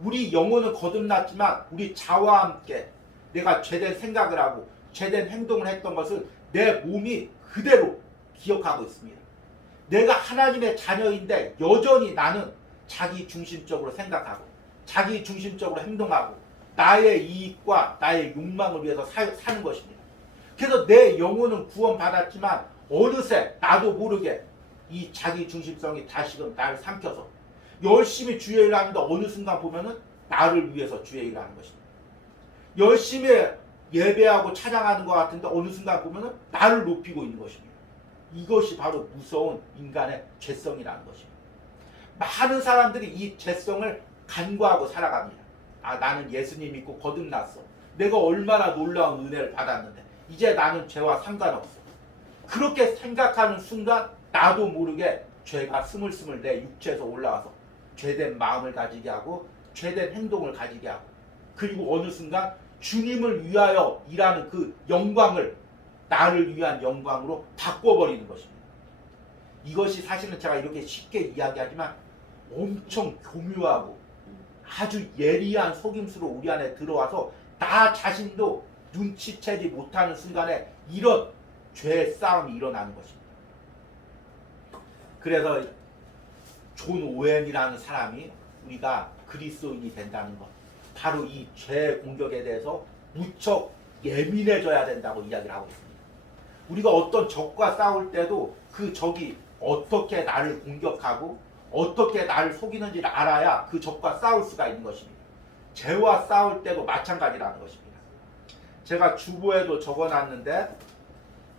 우리 영혼은 거듭났지만 우리 자와 함께 내가 죄된 생각을 하고 죄된 행동을 했던 것은 내 몸이 그대로 기억하고 있습니다. 내가 하나님의 자녀인데 여전히 나는 자기 중심적으로 생각하고 자기 중심적으로 행동하고 나의 이익과 나의 욕망을 위해서 사는 것입니다. 그래서 내 영혼은 구원받았지만 어느새 나도 모르게 이 자기 중심성이 다시금 나를 삼켜서 열심히 주의 일을 하는데 어느 순간 보면은 나를 위해서 주의 일을 하는 것입니다. 열심히 예배하고 찬양하는 것 같은데 어느 순간 보면은 나를 높이고 있는 것입니다. 이것이 바로 무서운 인간의 죄성이라는 것입니다. 많은 사람들이 이 죄성을 간과하고 살아갑니다. 나는 예수님 믿고 거듭났어. 내가 얼마나 놀라운 은혜를 받았는데 이제 나는 죄와 상관없어. 그렇게 생각하는 순간 나도 모르게 죄가 스물스물 내 육체에서 올라와서 죄된 마음을 가지게 하고 죄된 행동을 가지게 하고 그리고 어느 순간 주님을 위하여 일하는 그 영광을 나를 위한 영광으로 바꿔버리는 것입니다. 이것이 사실은 제가 이렇게 쉽게 이야기하지만 엄청 교묘하고 아주 예리한 속임수로 우리 안에 들어와서 나 자신도 눈치채지 못하는 순간에 이런 죄의 싸움이 일어나는 것입니다. 그래서 존 오웬이라는 사람이 우리가 그리스도인이 된다는 것, 바로 이 죄 공격에 대해서 무척 예민해져야 된다고 이야기를 하고 있습니다. 우리가 어떤 적과 싸울 때도 그 적이 어떻게 나를 공격하고 어떻게 나를 속이는지를 알아야 그 적과 싸울 수가 있는 것입니다. 죄와 싸울 때도 마찬가지라는 것입니다. 제가 주보에도 적어놨는데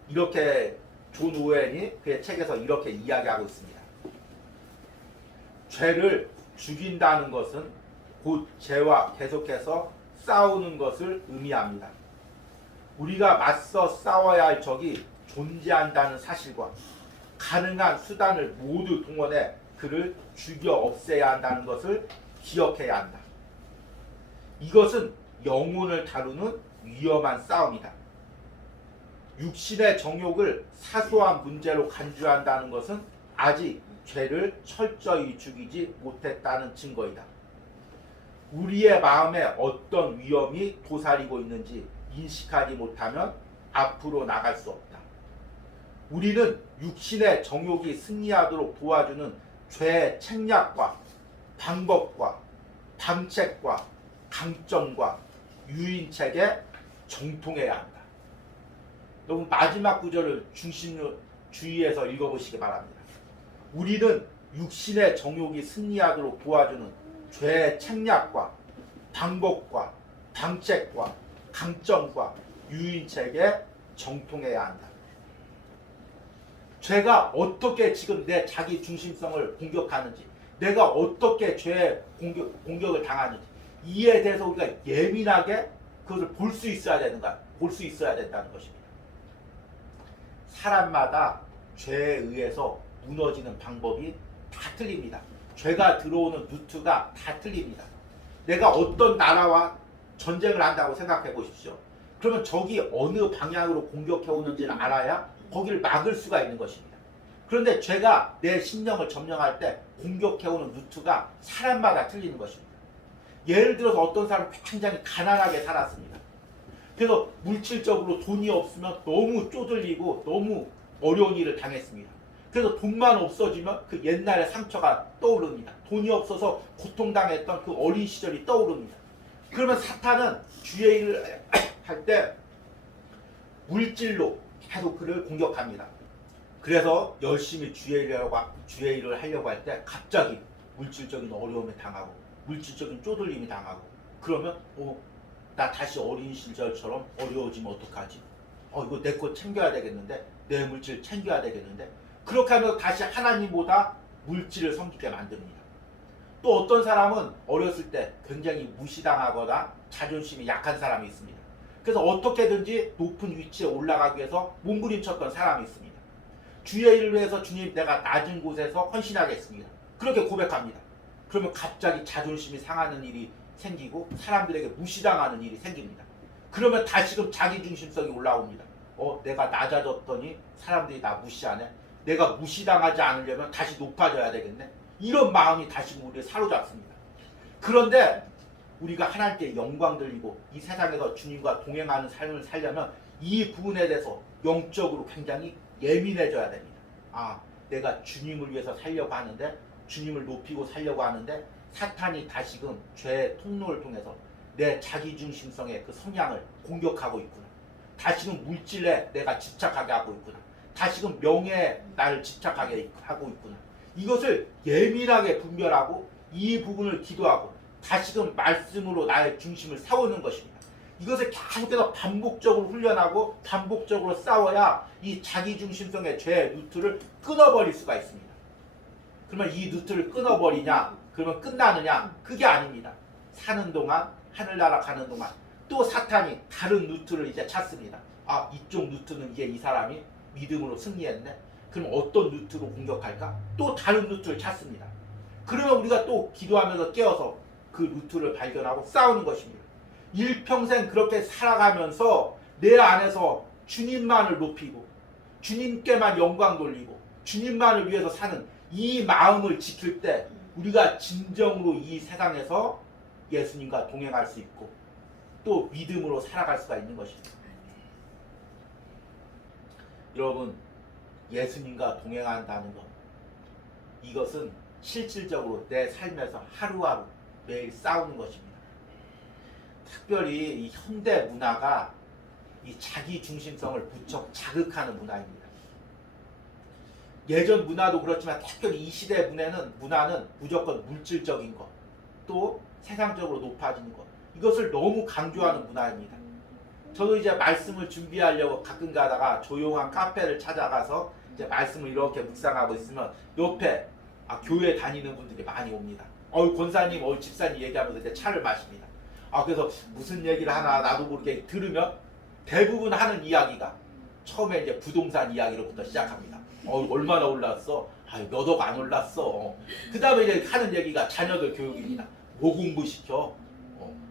이렇게 존 오웬이 그의 책에서 이렇게 이야기하고 있습니다. 죄를 죽인다는 것은 곧 죄와 계속해서 싸우는 것을 의미합니다. 우리가 맞서 싸워야 할 적이 존재한다는 사실과 가능한 수단을 모두 동원해 그를 죽여 없애야 한다는 것을 기억해야 한다. 이것은 영혼을 다루는 위험한 싸움이다. 육신의 정욕을 사소한 문제로 간주한다는 것은 아직 죄를 철저히 죽이지 못했다는 증거이다. 우리의 마음에 어떤 위험이 도사리고 있는지 인식하지 못하면 앞으로 나갈 수 없다. 우리는 육신의 정욕이 승리하도록 도와주는 죄의 책략과 방법과 방책과 강점과 유인책에 정통해야 한다. 여러분 마지막 구절을 주의해서 읽어보시기 바랍니다. 우리는 육신의 정욕이 승리하도록 도와주는 죄의 책략과 방법과 방책과 강점과 유인책에 정통해야 한다. 죄가 어떻게 지금 내 자기 중심성을 공격하는지, 내가 어떻게 죄의 공격을 당하는지 이에 대해서 우리가 예민하게 그것을 볼 수 있어야 된다는 것입니다. 사람마다 죄에 의해서 무너지는 방법이 다 틀립니다. 죄가 들어오는 루트가 다 틀립니다. 내가 어떤 나라와 전쟁을 한다고 생각해 보십시오. 그러면 적이 어느 방향으로 공격해 오는지를 알아야 거기를 막을 수가 있는 것입니다. 그런데 죄가 내 심령을 점령할 때 공격해 오는 루트가 사람마다 틀리는 것입니다. 예를 들어서 어떤 사람은 굉장히 가난하게 살았습니다. 그래서 물질적으로 돈이 없으면 너무 쪼들리고 너무 어려운 일을 당했습니다. 그래서 돈만 없어지면 그 옛날의 상처가 떠오릅니다. 돈이 없어서 고통당했던 그 어린 시절이 떠오릅니다. 그러면 사탄은 주의 일을 할 때 물질로 계속 그를 공격합니다. 그래서 열심히 주의 일을 하려고 할 때 갑자기 물질적인 어려움에 당하고 물질적인 쪼들림이 당하고 그러면 나 다시 어린 시절처럼 어려워지면 어떡하지? 이거 내 거 챙겨야 되겠는데? 내 물질 챙겨야 되겠는데? 그렇게 하면 다시 하나님보다 물질을 섬기게 만듭니다. 또 어떤 사람은 어렸을 때 굉장히 무시당하거나 자존심이 약한 사람이 있습니다. 그래서 어떻게든지 높은 위치에 올라가기 위해서 몸부림쳤던 사람이 있습니다. 주의 일을 위해서 주님 내가 낮은 곳에서 헌신하겠습니다. 그렇게 고백합니다. 그러면 갑자기 자존심이 상하는 일이 생기고 사람들에게 무시당하는 일이 생깁니다. 그러면 다시금 자기중심성이 올라옵니다. 내가 낮아졌더니 사람들이 나 무시하네. 내가 무시당하지 않으려면 다시 높아져야 되겠네. 이런 마음이 다시금 우리를 사로잡습니다. 그런데 우리가 하나님께 영광 돌리고 이 세상에서 주님과 동행하는 삶을 살려면 이 부분에 대해서 영적으로 굉장히 예민해져야 됩니다. 내가 주님을 위해서 살려고 하는데 주님을 높이고 살려고 하는데 사탄이 다시금 죄의 통로를 통해서 내 자기중심성의 그 성향을 공격하고 있구나. 다시금 물질에 내가 집착하게 하고 있구나. 다시금 명예에 나를 집착하게 하고 있구나. 이것을 예민하게 분별하고 이 부분을 기도하고 다시금 말씀으로 나의 중심을 세우는 것입니다. 이것을 계속해서 반복적으로 훈련하고 반복적으로 싸워야 이 자기중심성의 죄의 루트를 끊어버릴 수가 있습니다. 그러면 이 루트를 끊어버리냐? 그러면 끝나느냐? 그게 아닙니다. 사는 동안 하늘나라 가는 동안 또 사탄이 다른 루트를 이제 찾습니다. 이쪽 루트는 이제 이 사람이 믿음으로 승리했네. 그럼 어떤 루트로 공격할까? 또 다른 루트를 찾습니다. 그러면 우리가 또 기도하면서 깨어서 그 루트를 발견하고 싸우는 것입니다. 일평생 그렇게 살아가면서 내 안에서 주님만을 높이고 주님께만 영광 돌리고 주님만을 위해서 사는 이 마음을 지킬 때 우리가 진정으로 이 세상에서 예수님과 동행할 수 있고 또 믿음으로 살아갈 수가 있는 것입니다. 여러분, 예수님과 동행한다는 것, 이것은 실질적으로 내 삶에서 하루하루 매일 싸우는 것입니다. 특별히 이 현대 문화가 이 자기 중심성을 무척 자극하는 문화입니다. 예전 문화도 그렇지만 특별히 이 시대 문화는 무조건 물질적인 것, 또 세상적으로 높아지는 것, 이것을 너무 강조하는 문화입니다. 저도 이제 말씀을 준비하려고 가끔 가다가 조용한 카페를 찾아가서 이제 말씀을 이렇게 묵상하고 있으면 옆에 교회 다니는 분들이 많이 옵니다. 권사님, 집사님 얘기하면서 이제 차를 마십니다. 그래서 무슨 얘기를 하나 나도 모르게 들으면 대부분 하는 이야기가 처음에 이제 부동산 이야기로부터 시작합니다. 얼마나 올랐어? 몇 억 안 올랐어. 그 다음에 이제 하는 얘기가 자녀들 교육입니다. 뭐 공부시켜?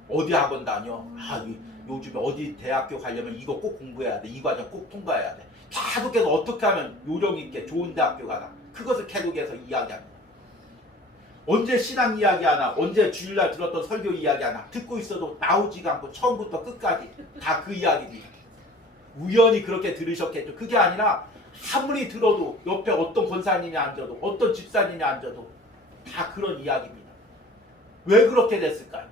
어디 학원 다녀? 요즘에 어디 대학교 가려면 이거 꼭 공부해야 돼. 이 과정 꼭 통과해야 돼. 계속해서 어떻게 하면 요령 있게 좋은 대학교 가나. 그것을 계속해서 이야기합니다. 언제 신앙 이야기 하나, 언제 주일날 들었던 설교 이야기 하나 듣고 있어도 나오지가 않고 처음부터 끝까지 다 그 이야기입니다. 우연히 그렇게 들으셨겠죠. 그게 아니라 아무리 들어도 옆에 어떤 권사님이 앉아도 어떤 집사님이 앉아도 다 그런 이야기입니다. 왜 그렇게 됐을까요?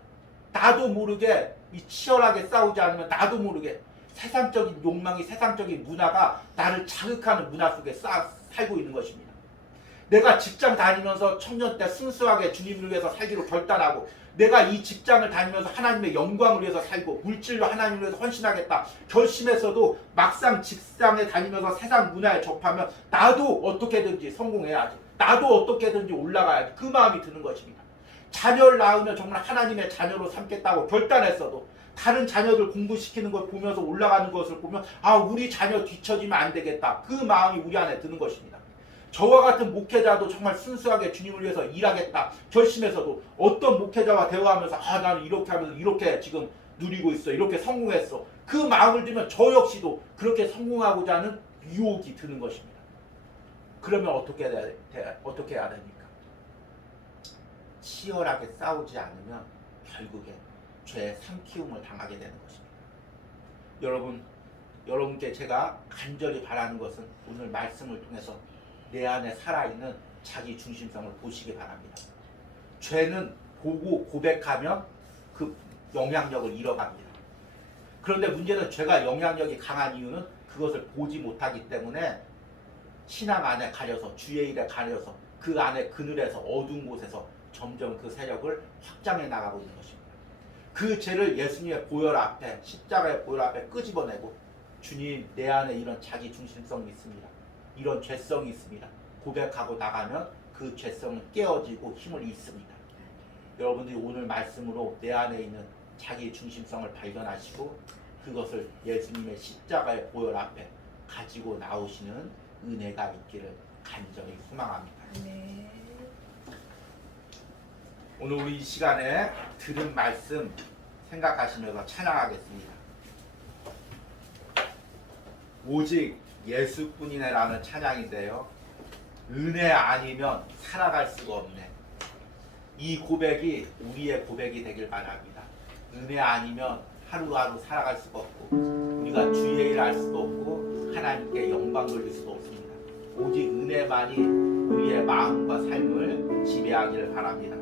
나도 모르게 이 치열하게 싸우지 않으면 나도 모르게 세상적인 욕망이, 세상적인 문화가 나를 자극하는 문화 속에 살고 있는 것입니다. 내가 직장 다니면서 청년 때 순수하게 주님을 위해서 살기로 결단하고, 내가 이 직장을 다니면서 하나님의 영광을 위해서 살고 물질로 하나님을 위해서 헌신하겠다 결심했어도 막상 직장에 다니면서 세상 문화에 접하면 나도 어떻게든지 성공해야지, 나도 어떻게든지 올라가야지, 그 마음이 드는 것입니다. 자녀를 낳으면 정말 하나님의 자녀로 삼겠다고 결단했어도 다른 자녀들 공부시키는 걸 보면서 올라가는 것을 보면 우리 자녀 뒤처지면 안 되겠다, 그 마음이 우리 안에 드는 것입니다. 저와 같은 목회자도 정말 순수하게 주님을 위해서 일하겠다 결심해서도 어떤 목회자와 대화하면서 나는 이렇게 하면서 이렇게 지금 누리고 있어, 이렇게 성공했어, 그 마음을 들면 저 역시도 그렇게 성공하고자 하는 유혹이 드는 것입니다. 그러면 어떻게 해야 됩니까? 치열하게 싸우지 않으면 결국에 죄의 삼키움을 당하게 되는 것입니다. 여러분께 제가 간절히 바라는 것은 오늘 말씀을 통해서 내 안에 살아있는 자기 중심성을 보시기 바랍니다. 죄는 보고 고백하면 그 영향력을 잃어갑니다. 그런데 문제는 죄가 영향력이 강한 이유는 그것을 보지 못하기 때문에 신앙 안에 가려서, 주의 일에 가려서 그 안에 그늘에서 어두운 곳에서 점점 그 세력을 확장해 나가고 있는 것입니다. 그 죄를 예수님의 보혈 앞에, 십자가의 보혈 앞에 끄집어내고, 주님, 내 안에 이런 자기 중심성이 있습니다, 이런 죄성이 있습니다, 고백하고 나가면 그 죄성은 깨어지고 힘을 잃습니다. 여러분들이 오늘 말씀으로 내 안에 있는 자기 중심성을 발견하시고 그것을 예수님의 십자가의 보혈 앞에 가지고 나오시는 은혜가 있기를 간절히 소망합니다. 네. 오늘 우리 이 시간에 들은 말씀 생각하시면서 찬양하겠습니다. 오직 예수뿐이네라는 찬양인데요, 은혜 아니면 살아갈 수가 없네, 이 고백이 우리의 고백이 되길 바랍니다. 은혜 아니면 하루하루 살아갈 수가 없고, 우리가 주의 일을 할 수도 없고, 하나님께 영광 돌릴 수도 없습니다. 오직 은혜만이 우리의 마음과 삶을 지배하기를 바랍니다.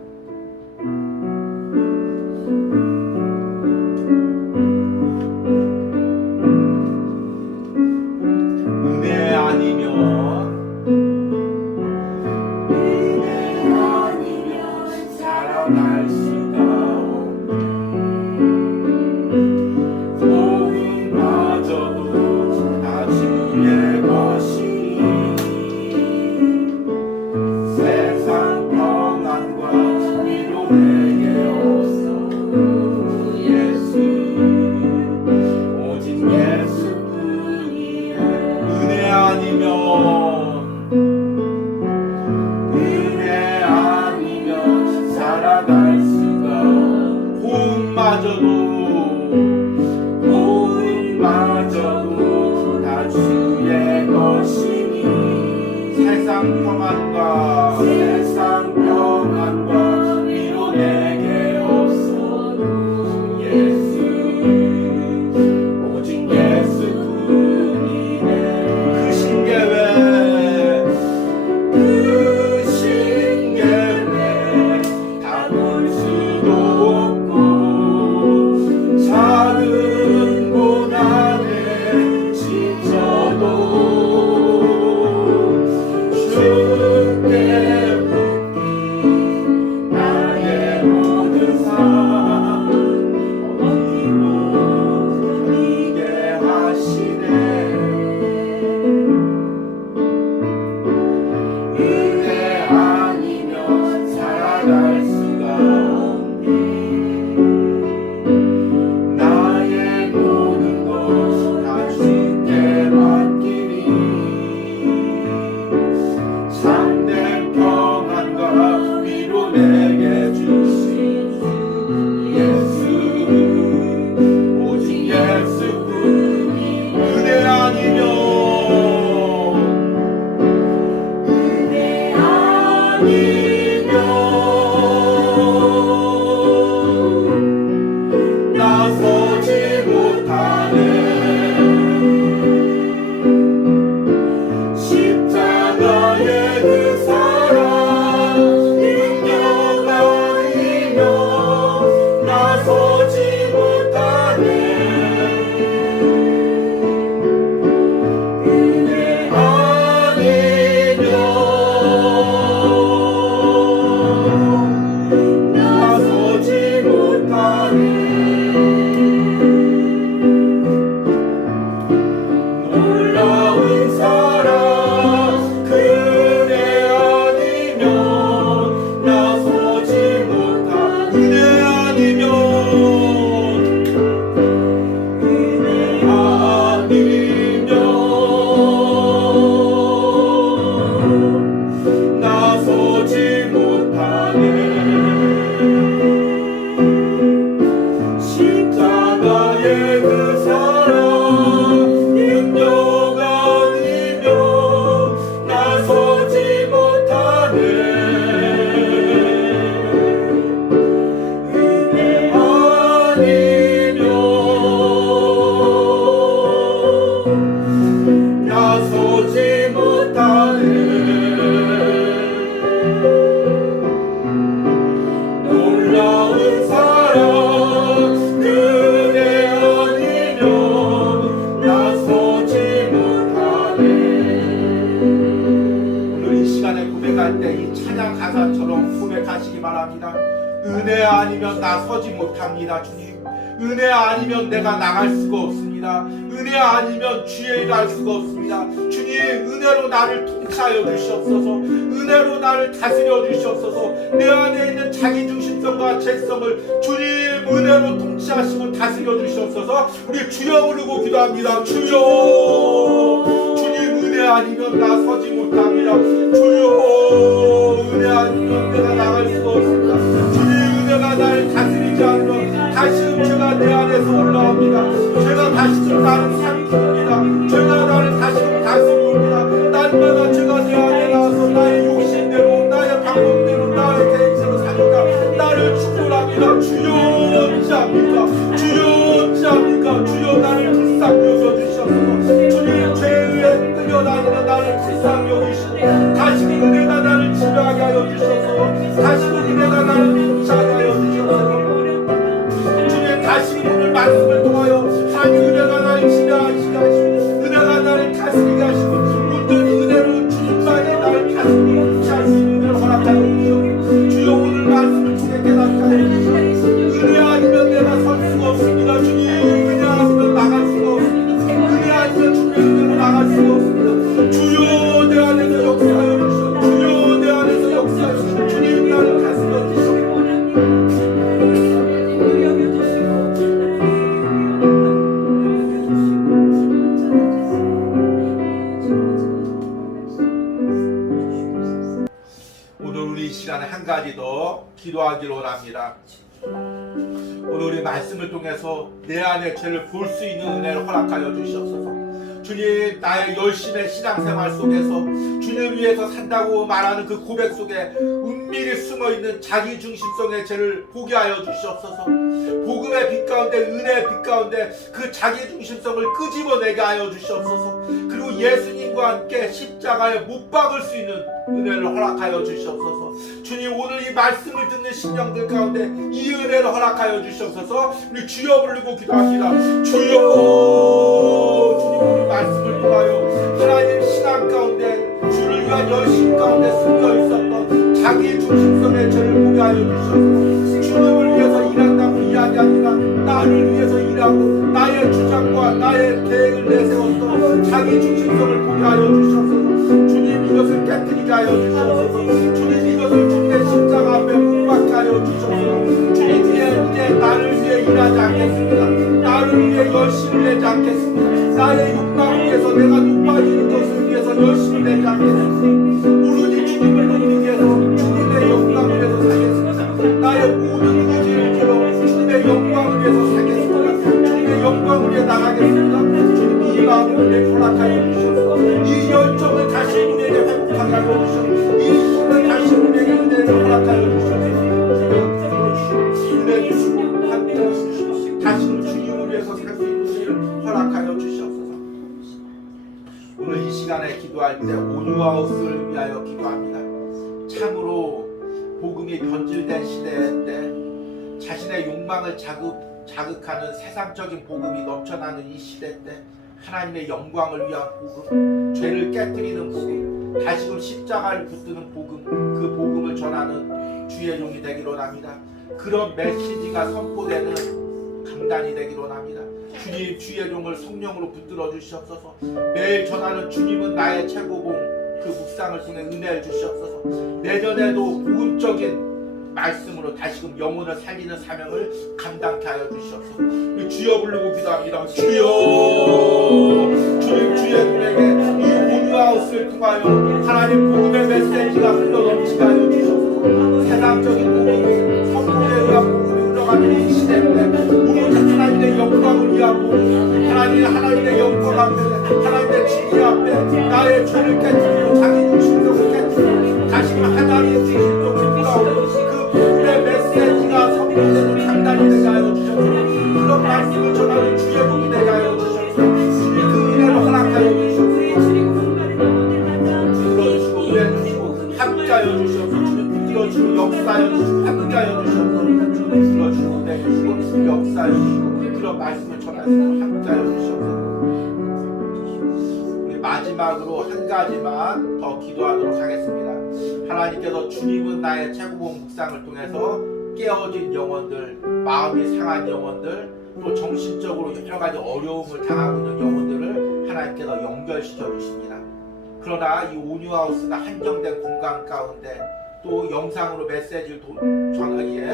세상 평안과 위로 내게 없어도 예수, 오직 예수뿐이네. 그 신계회 기도합니다. 은혜 아니면 나 서지 못합니다. 주님, 은혜 아니면 내가 나갈 수가 없습니다. 은혜 아니면 주의 일을 할 수가 없습니다. 주님, 은혜로 나를 통치하여 주시옵소서. 은혜로 나를 다스려 주시옵소서. 내 안에 있는 자기중심성과 죄성을 주님 은혜로 통치하시고 다스려 주시옵소서. 우리 주여 부르고 기도합니다. 주여, 주님 은혜 아니면 나 서지 못합니다. 주여, 은혜 아니면 내가 나갈 수가 없습니다. 주님, 은혜가 나를 다스리지 않으면 다시금 죄가 내 안에서 올라옵니다. 죄가 다시금 나를 삼킵니다. 죄가 나를 다시금 다스립니다. 날마다 죄가 내 안에 나와서 나의 욕심대로, 나의 방법대로, 나의 계획대로 사니까 나를 충돌합니다. 주여 어찌합니까? 주여 어찌합니까? 주여 나를 불쌍히 여겨주시옵소서. 주님, 죄에 의해 끌려다니는 나를 불쌍히 여기시고 다시금 은혜가 나를 지배하게 하여 주시옵소서. 다시금 은혜가 나를 통치하게 하여 주시옵소서. 다시 오늘 말씀을 통하여 하나님 은혜가 나를 지배하시게 하시고 은혜가 나를 다스리게 하시고 온전히 은혜로 주님만이 나를 다스리고 통치할 수 있는 은혜를 허락하여 주시옵소서. 주여, 오늘 말씀을 통해 깨닫게 하여 주시옵소서. 은혜 아니면 내가 설 수가 없습니다. 주님, 은혜 아니면 나갈 수가 없습니다. 은혜 아니면 주님의 은혜로 나갈 수가 없습니다. 주여, 내 안에서 역사하여 주시옵소서. 주여, 내 안에서 역사하여 주시옵소서. 주님, 나를 다스려 주시옵소서. 한 가지 더 기도하기로 합니다. 오늘 우리 말씀을 통해서 내 안의 죄를 볼 수 있는 은혜를 허락하여 주시옵소서. 주님, 나의 열심의 신앙생활 속에서 주님을 위해서 산다고 말하는 그 고백 속에 은밀히 숨어있는 자기중심성의 죄를 보게 하여 주시옵소서. 복음의 빛 가운데, 은혜의 빛 가운데 그 자기중심성을 끄집어내게 하여 주시옵소서. 그리고 예수님과 함께 십자가에 못 박을 수 있는 은혜를 허락하여 주시옵소서. 주님, 오늘 이 말씀을 듣는 심령들 가운데 이 은혜를 허락하여 주시옵소서. 우리 주여 부르고 기도합니다. 주여, 주님, 오늘 말씀을 통하여 하나님 신앙 가운데 주를 위한 열심 가운데 숨겨 있었던 자기 중심성의 죄를 보게 하여 주시옵소서. 주님을 위해서 일한다고 이야기하니까 나를 위해서 일하고 나의 주장과 나의 계획을 내세웠던 자기 중심성을 보게 하여 주시옵소서. 주님, 이것을 깨뜨리게 하여 주시옵소서. 주님, 이것을 주님의 십자가 앞에 못 박게 하여 주시옵소서. 주님, 이제 나를 위해 일하지 않겠습니다. 나를 위해 열심히 내지 않겠습니다. 나의 욕망을 위해서, 내가 높아지는 것을 위해서 열심히 내지 않겠습니다. 오로지 주님을 돕기 위해서 주님의 영광을 위해서 살겠습니다. 나의 모든 의지를 들어 주님의 영광을 위해서 살겠습니다. 주님의 영광을 위해 나가겠습니다. 주님, 이 마음을 내게 허락하여 주셔서 이 열정을 다시 우리에게 회복하게 하여 주셔서 이 힘을 다시 우리에게 은혜를 허락하여 주셔서 은혜 주시고 함께 하시고 다시 주님을 위해서 살 수 있는 은혜를 허락하여 주시옵소서. 오늘 이 시간에 기도할 때 온유하우스를 위하여 기도합니다. 참으로 복음이 변질된 시대에 때 자신의 욕망을 자극하는 세상적인 복음이 넘쳐나는 이 시대 때 하나님의 영광을 위한 복음, 죄를 깨뜨리는 복음, 다시금 십자가를 붙드는 복음, 그 복음을 전하는 주의 종이 되기로 합니다. 그런 메시지가 선포되는 강단이 되기로 합니다. 주님, 주의 종을 성령으로 붙들어 주시옵소서. 매일 전하는 주님은 나의 최고봉, 그 묵상을 통해 은혜를 주시옵소서. 내년에도 복음적인 말씀으로 다시금 영혼을 살리는 사명을 감당케 하여 주시옵소서. 주여 부르고 기도합니다. 주여, 주님, 주의 종에게 이 온유하우스를 통하여 하나님 복음의 메시지가 흘러넘치게 하여 주시옵소서. 세상적인 복음이 성공에 의한 복음이 흘러가는 이 시대인데 오로지 하나님의 영광을 위한 복음, 하나님의 영광 앞에, 하나님의 진리 앞에 나의 죄를 깨뜨리고 자기 중심성을 깨뜨리고 다시금 하나님의 중심성을 돌아오는 그 복음의 메시지가 선포되는 강단이 되게 하여 주셔서 그런 말씀을 전하는 주의 종이 되게 하여 주셔서 주의 그 은혜를 허락하여 주셔서 들어주시고 은혜 주시고 함께하여 주셔서 주님 들어주시고 역사하여 주시고 함께하여 주셔서 주님 들어주시고 은혜 주시고 역사하여 주시고 그런 말씀을 전하시고 함께하여 주셔서 우리 마지막으로 한 가지만 더 기도하도록 하겠습니다. 하나님께서 주님은 나의 최고봉 묵상을 통해서 깨어진 영혼들, 마음이 상한 영혼들, 또 정신적으로 여러 가지 어려움을 당하고 있는 영혼들을 하나님께서 연결시켜 주십니다. 그러나 이 온유하우스가 한정된 공간 가운데 또 영상으로 메시지를 전하기에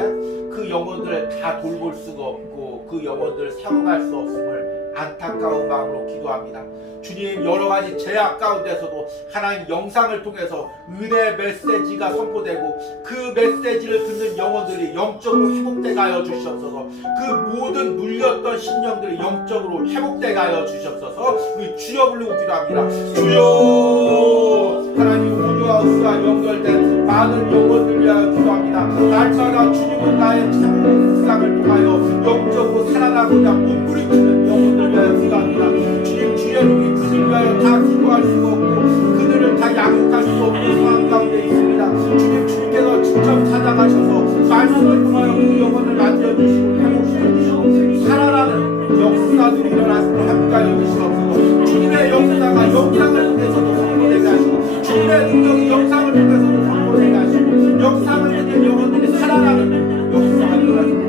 그 영혼들을 다 돌볼 수가 없고 그 영혼들을 세워갈 수 없음을 안타까운 마음으로 기도합니다. 주님, 여러 가지 제약 가운데서도 하나님 영상을 통해서 은혜 메시지가 선포되고 그 메시지를 듣는 영혼들이 영적으로 회복되게 하여 주시옵소서. 그 모든 눌렸던 심령들이 영적으로 회복되게 하여 주시옵소서. 우리 주여 부르고 기도합니다. 주여, 하나님 온유하우스와 연결된 많은 영혼들 위하여 기도합니다. 날마다 주님은 나의 최고 묵상을 통하여 영적으로 살아나고자 몸부림치는 영혼들 위하여 기도합니다. 주님, 주의 종이 그들 위하여 다 기도할 수가 없고 그들을 다 양육할 수 없는 상황 가운데 있습니다. 주님, 주님께서 직접 찾아가셔서 말씀을 통하여 그 영혼을 만져주시고 회복시켜주시고 살아나는 역사들이 일어나도록 함께하여 주시옵소서. 주님의 역사가 영상을 통해서도 선포되게 하시고 주님의 능력이 영상을 통해서도 선포되게 하시고 영상을 듣는 영혼들이 살아나는 역사가 일어나도록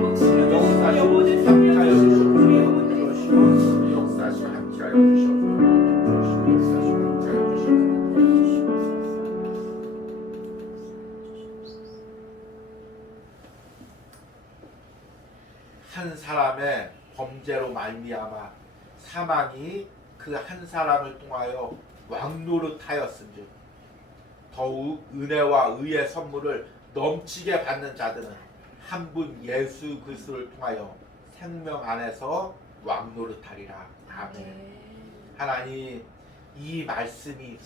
역사시 함께하여 주시옵소서. 역사시 함께하여 주시옵소서. 한 사람의 범죄로 말미암아 사망이 그 한 사람을 통하여 왕노릇하였은즉 더욱 은혜와 의의 선물을 넘치게 받는 자들은 한 분 예수 그리스도를 통하여 생명 안에서 왕노릇하리라. 아멘. 하나님, 이 말씀이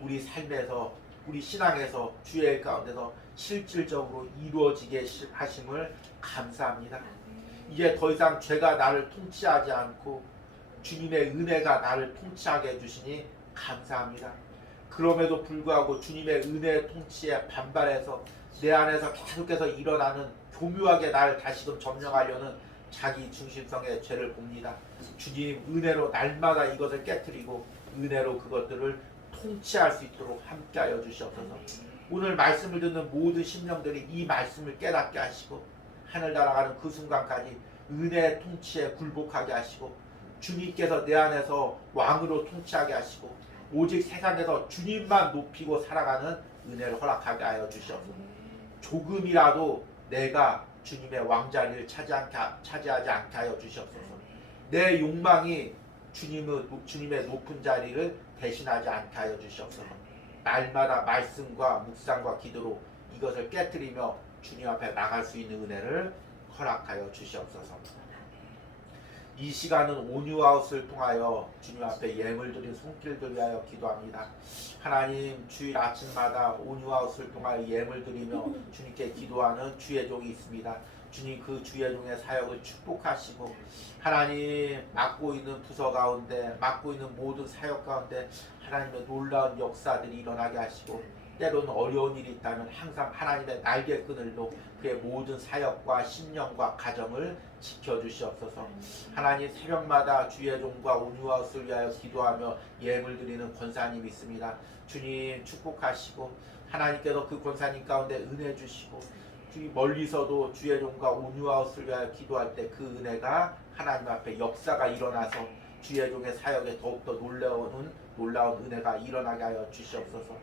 우리 삶에서 우리 신앙에서 주의 가운데서 실질적으로 이루어지게 하심을 감사합니다. 이제 더 이상 죄가 나를 통치하지 않고 주님의 은혜가 나를 통치하게 해주시니 감사합니다. 그럼에도 불구하고 주님의 은혜의 통치에 반발해서 내 안에서 계속해서 일어나는 교묘하게 나를 다시금 점령하려는 자기 중심성의 죄를 봅니다. 주님, 은혜로 날마다 이것을 깨트리고 은혜로 그것들을 통치할 수 있도록 함께하여 주시옵소서. 오늘 말씀을 듣는 모든 심령들이 이 말씀을 깨닫게 하시고 하늘 날아가는 그 순간까지 은혜의 통치에 굴복하게 하시고 주님께서 내 안에서 왕으로 통치하게 하시고 오직 세상에서 주님만 높이고 살아가는 은혜를 허락하게 하여 주시옵소서. 조금이라도 내가 주님의 왕자리를 차지하지 않게 하여 주시옵소서. 내 욕망이 주님의 높은 자리를 대신하지 않게 하여 주시옵소서. 날마다 말씀과 묵상과 기도로 이것을 깨트리며 주님 앞에 나갈 수 있는 은혜를 허락하여 주시옵소서. 이 시간은 온유아웃을 통하여 주님 앞에 예물 드린 손길들 위하여 기도합니다. 하나님, 주일 아침마다 온유아웃을 통하여 예물 드리며 주님께 기도하는 주의 종이 있습니다. 주님, 그 주의 종의 사역을 축복하시고 하나님, 맡고 있는 부서 가운데 맡고 있는 모든 사역 가운데 하나님의 놀라운 역사들이 일어나게 하시고 때로는 어려운 일이 있다면 항상 하나님의 날개끈을로 그의 모든 사역과 신령과 가정을 지켜주시옵소서. 하나님, 새벽마다 주의 종과 온유아웃을 위하여 기도하며 예물 드리는 권사님이 있습니다. 주님, 축복하시고 하나님께서 그 권사님 가운데 은혜 주시고 주님, 멀리서도 주의 종과 온유아웃을 위하여 기도할 때 그 은혜가 하나님 앞에 역사가 일어나서 주의 종의 사역에 더욱더 놀라운 은혜가 일어나게 하여 주시옵소서.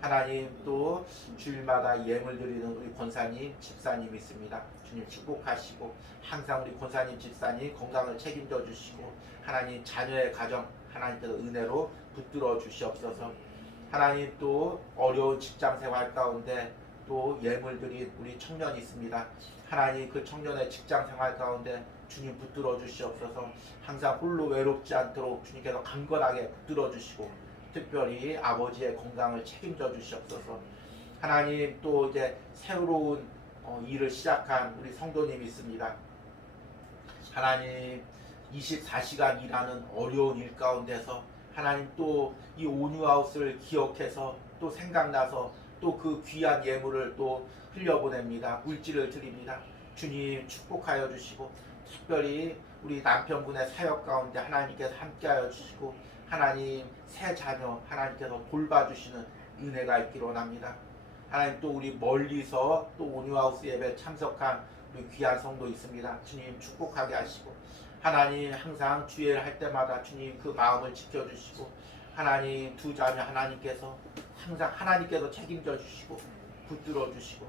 하나님, 또 주일마다 예물 드리는 우리 권사님, 집사님 있습니다. 주님, 축복하시고 항상 우리 권사님, 집사님 건강을 책임져 주시고 하나님, 자녀의 가정 하나님께서 은혜로 붙들어 주시옵소서. 하나님, 또 어려운 직장 생활 가운데 또 예물 드린 우리 청년이 있습니다. 하나님, 그 청년의 직장 생활 가운데 주님 붙들어 주시옵소서. 항상 홀로 외롭지 않도록 주님께서 강건하게 붙들어 주시고 특별히 아버지의 건강을 책임져 주시옵소서. 하나님, 또 이제 새로운 일을 시작한 우리 성도님이 있습니다. 하나님, 24시간 일하는 어려운 일 가운데서 하나님, 또 이 온유아웃을 기억해서 또 생각나서 또 그 귀한 예물을 또 흘려보냅니다. 물질을 드립니다. 주님, 축복하여 주시고 특별히 우리 남편분의 사역 가운데 하나님께서 함께하여 주시고 하나님, 새 자녀 하나님께서 돌봐주시는 은혜가 있기로 합니다. 하나님 또 우리 멀리서 또 온유하우스 예배 참석한 우리 귀한 성도 있습니다. 주님 축복하게 하시고 하나님 항상 주의를 할 때마다 주님 그 마음을 지켜주시고 하나님 두 자매 하나님께서 항상 하나님께서 책임져 주시고 붙들어 주시고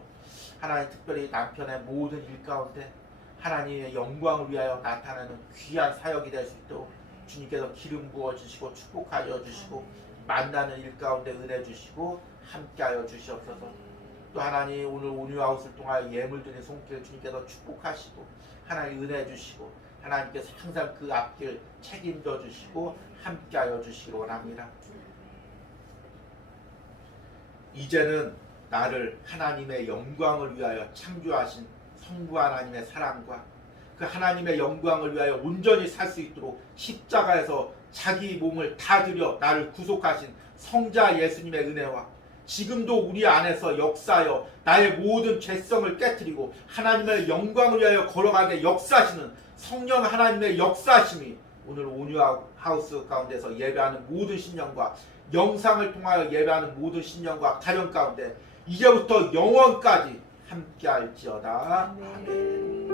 하나님 특별히 남편의 모든 일 가운데 하나님의 영광을 위하여 나타나는 귀한 사역이 될 수 있도록 주님께서 기름 부어 주시고 축복하여 주시고 만나는 일 가운데 은혜 주시고 함께하여 주시옵소서. 또 하나님 오늘 온유하우스를 통하여 예물드린 손길 주님께서 축복하시고 하나님 은혜 주시고 하나님께서 항상 그 앞길 책임져 주시고 함께하여 주시기 원합니다. 이제는 나를 하나님의 영광을 위하여 창조하신 성부 하나님의 사랑과 그 하나님의 영광을 위하여 온전히 살 수 있도록 십자가에서 자기 몸을 다 드려 나를 구속하신 성자 예수님의 은혜와 지금도 우리 안에서 역사하여 나의 모든 죄성을 깨뜨리고 하나님의 영광을 위하여 걸어가게 역사하시는 성령 하나님의 역사심이 오늘 온유하우스 가운데서 예배하는 모든 신령과 영상을 통하여 예배하는 모든 신령과 가정 가운데 이제부터 영원까지 함께할지어다. 아멘.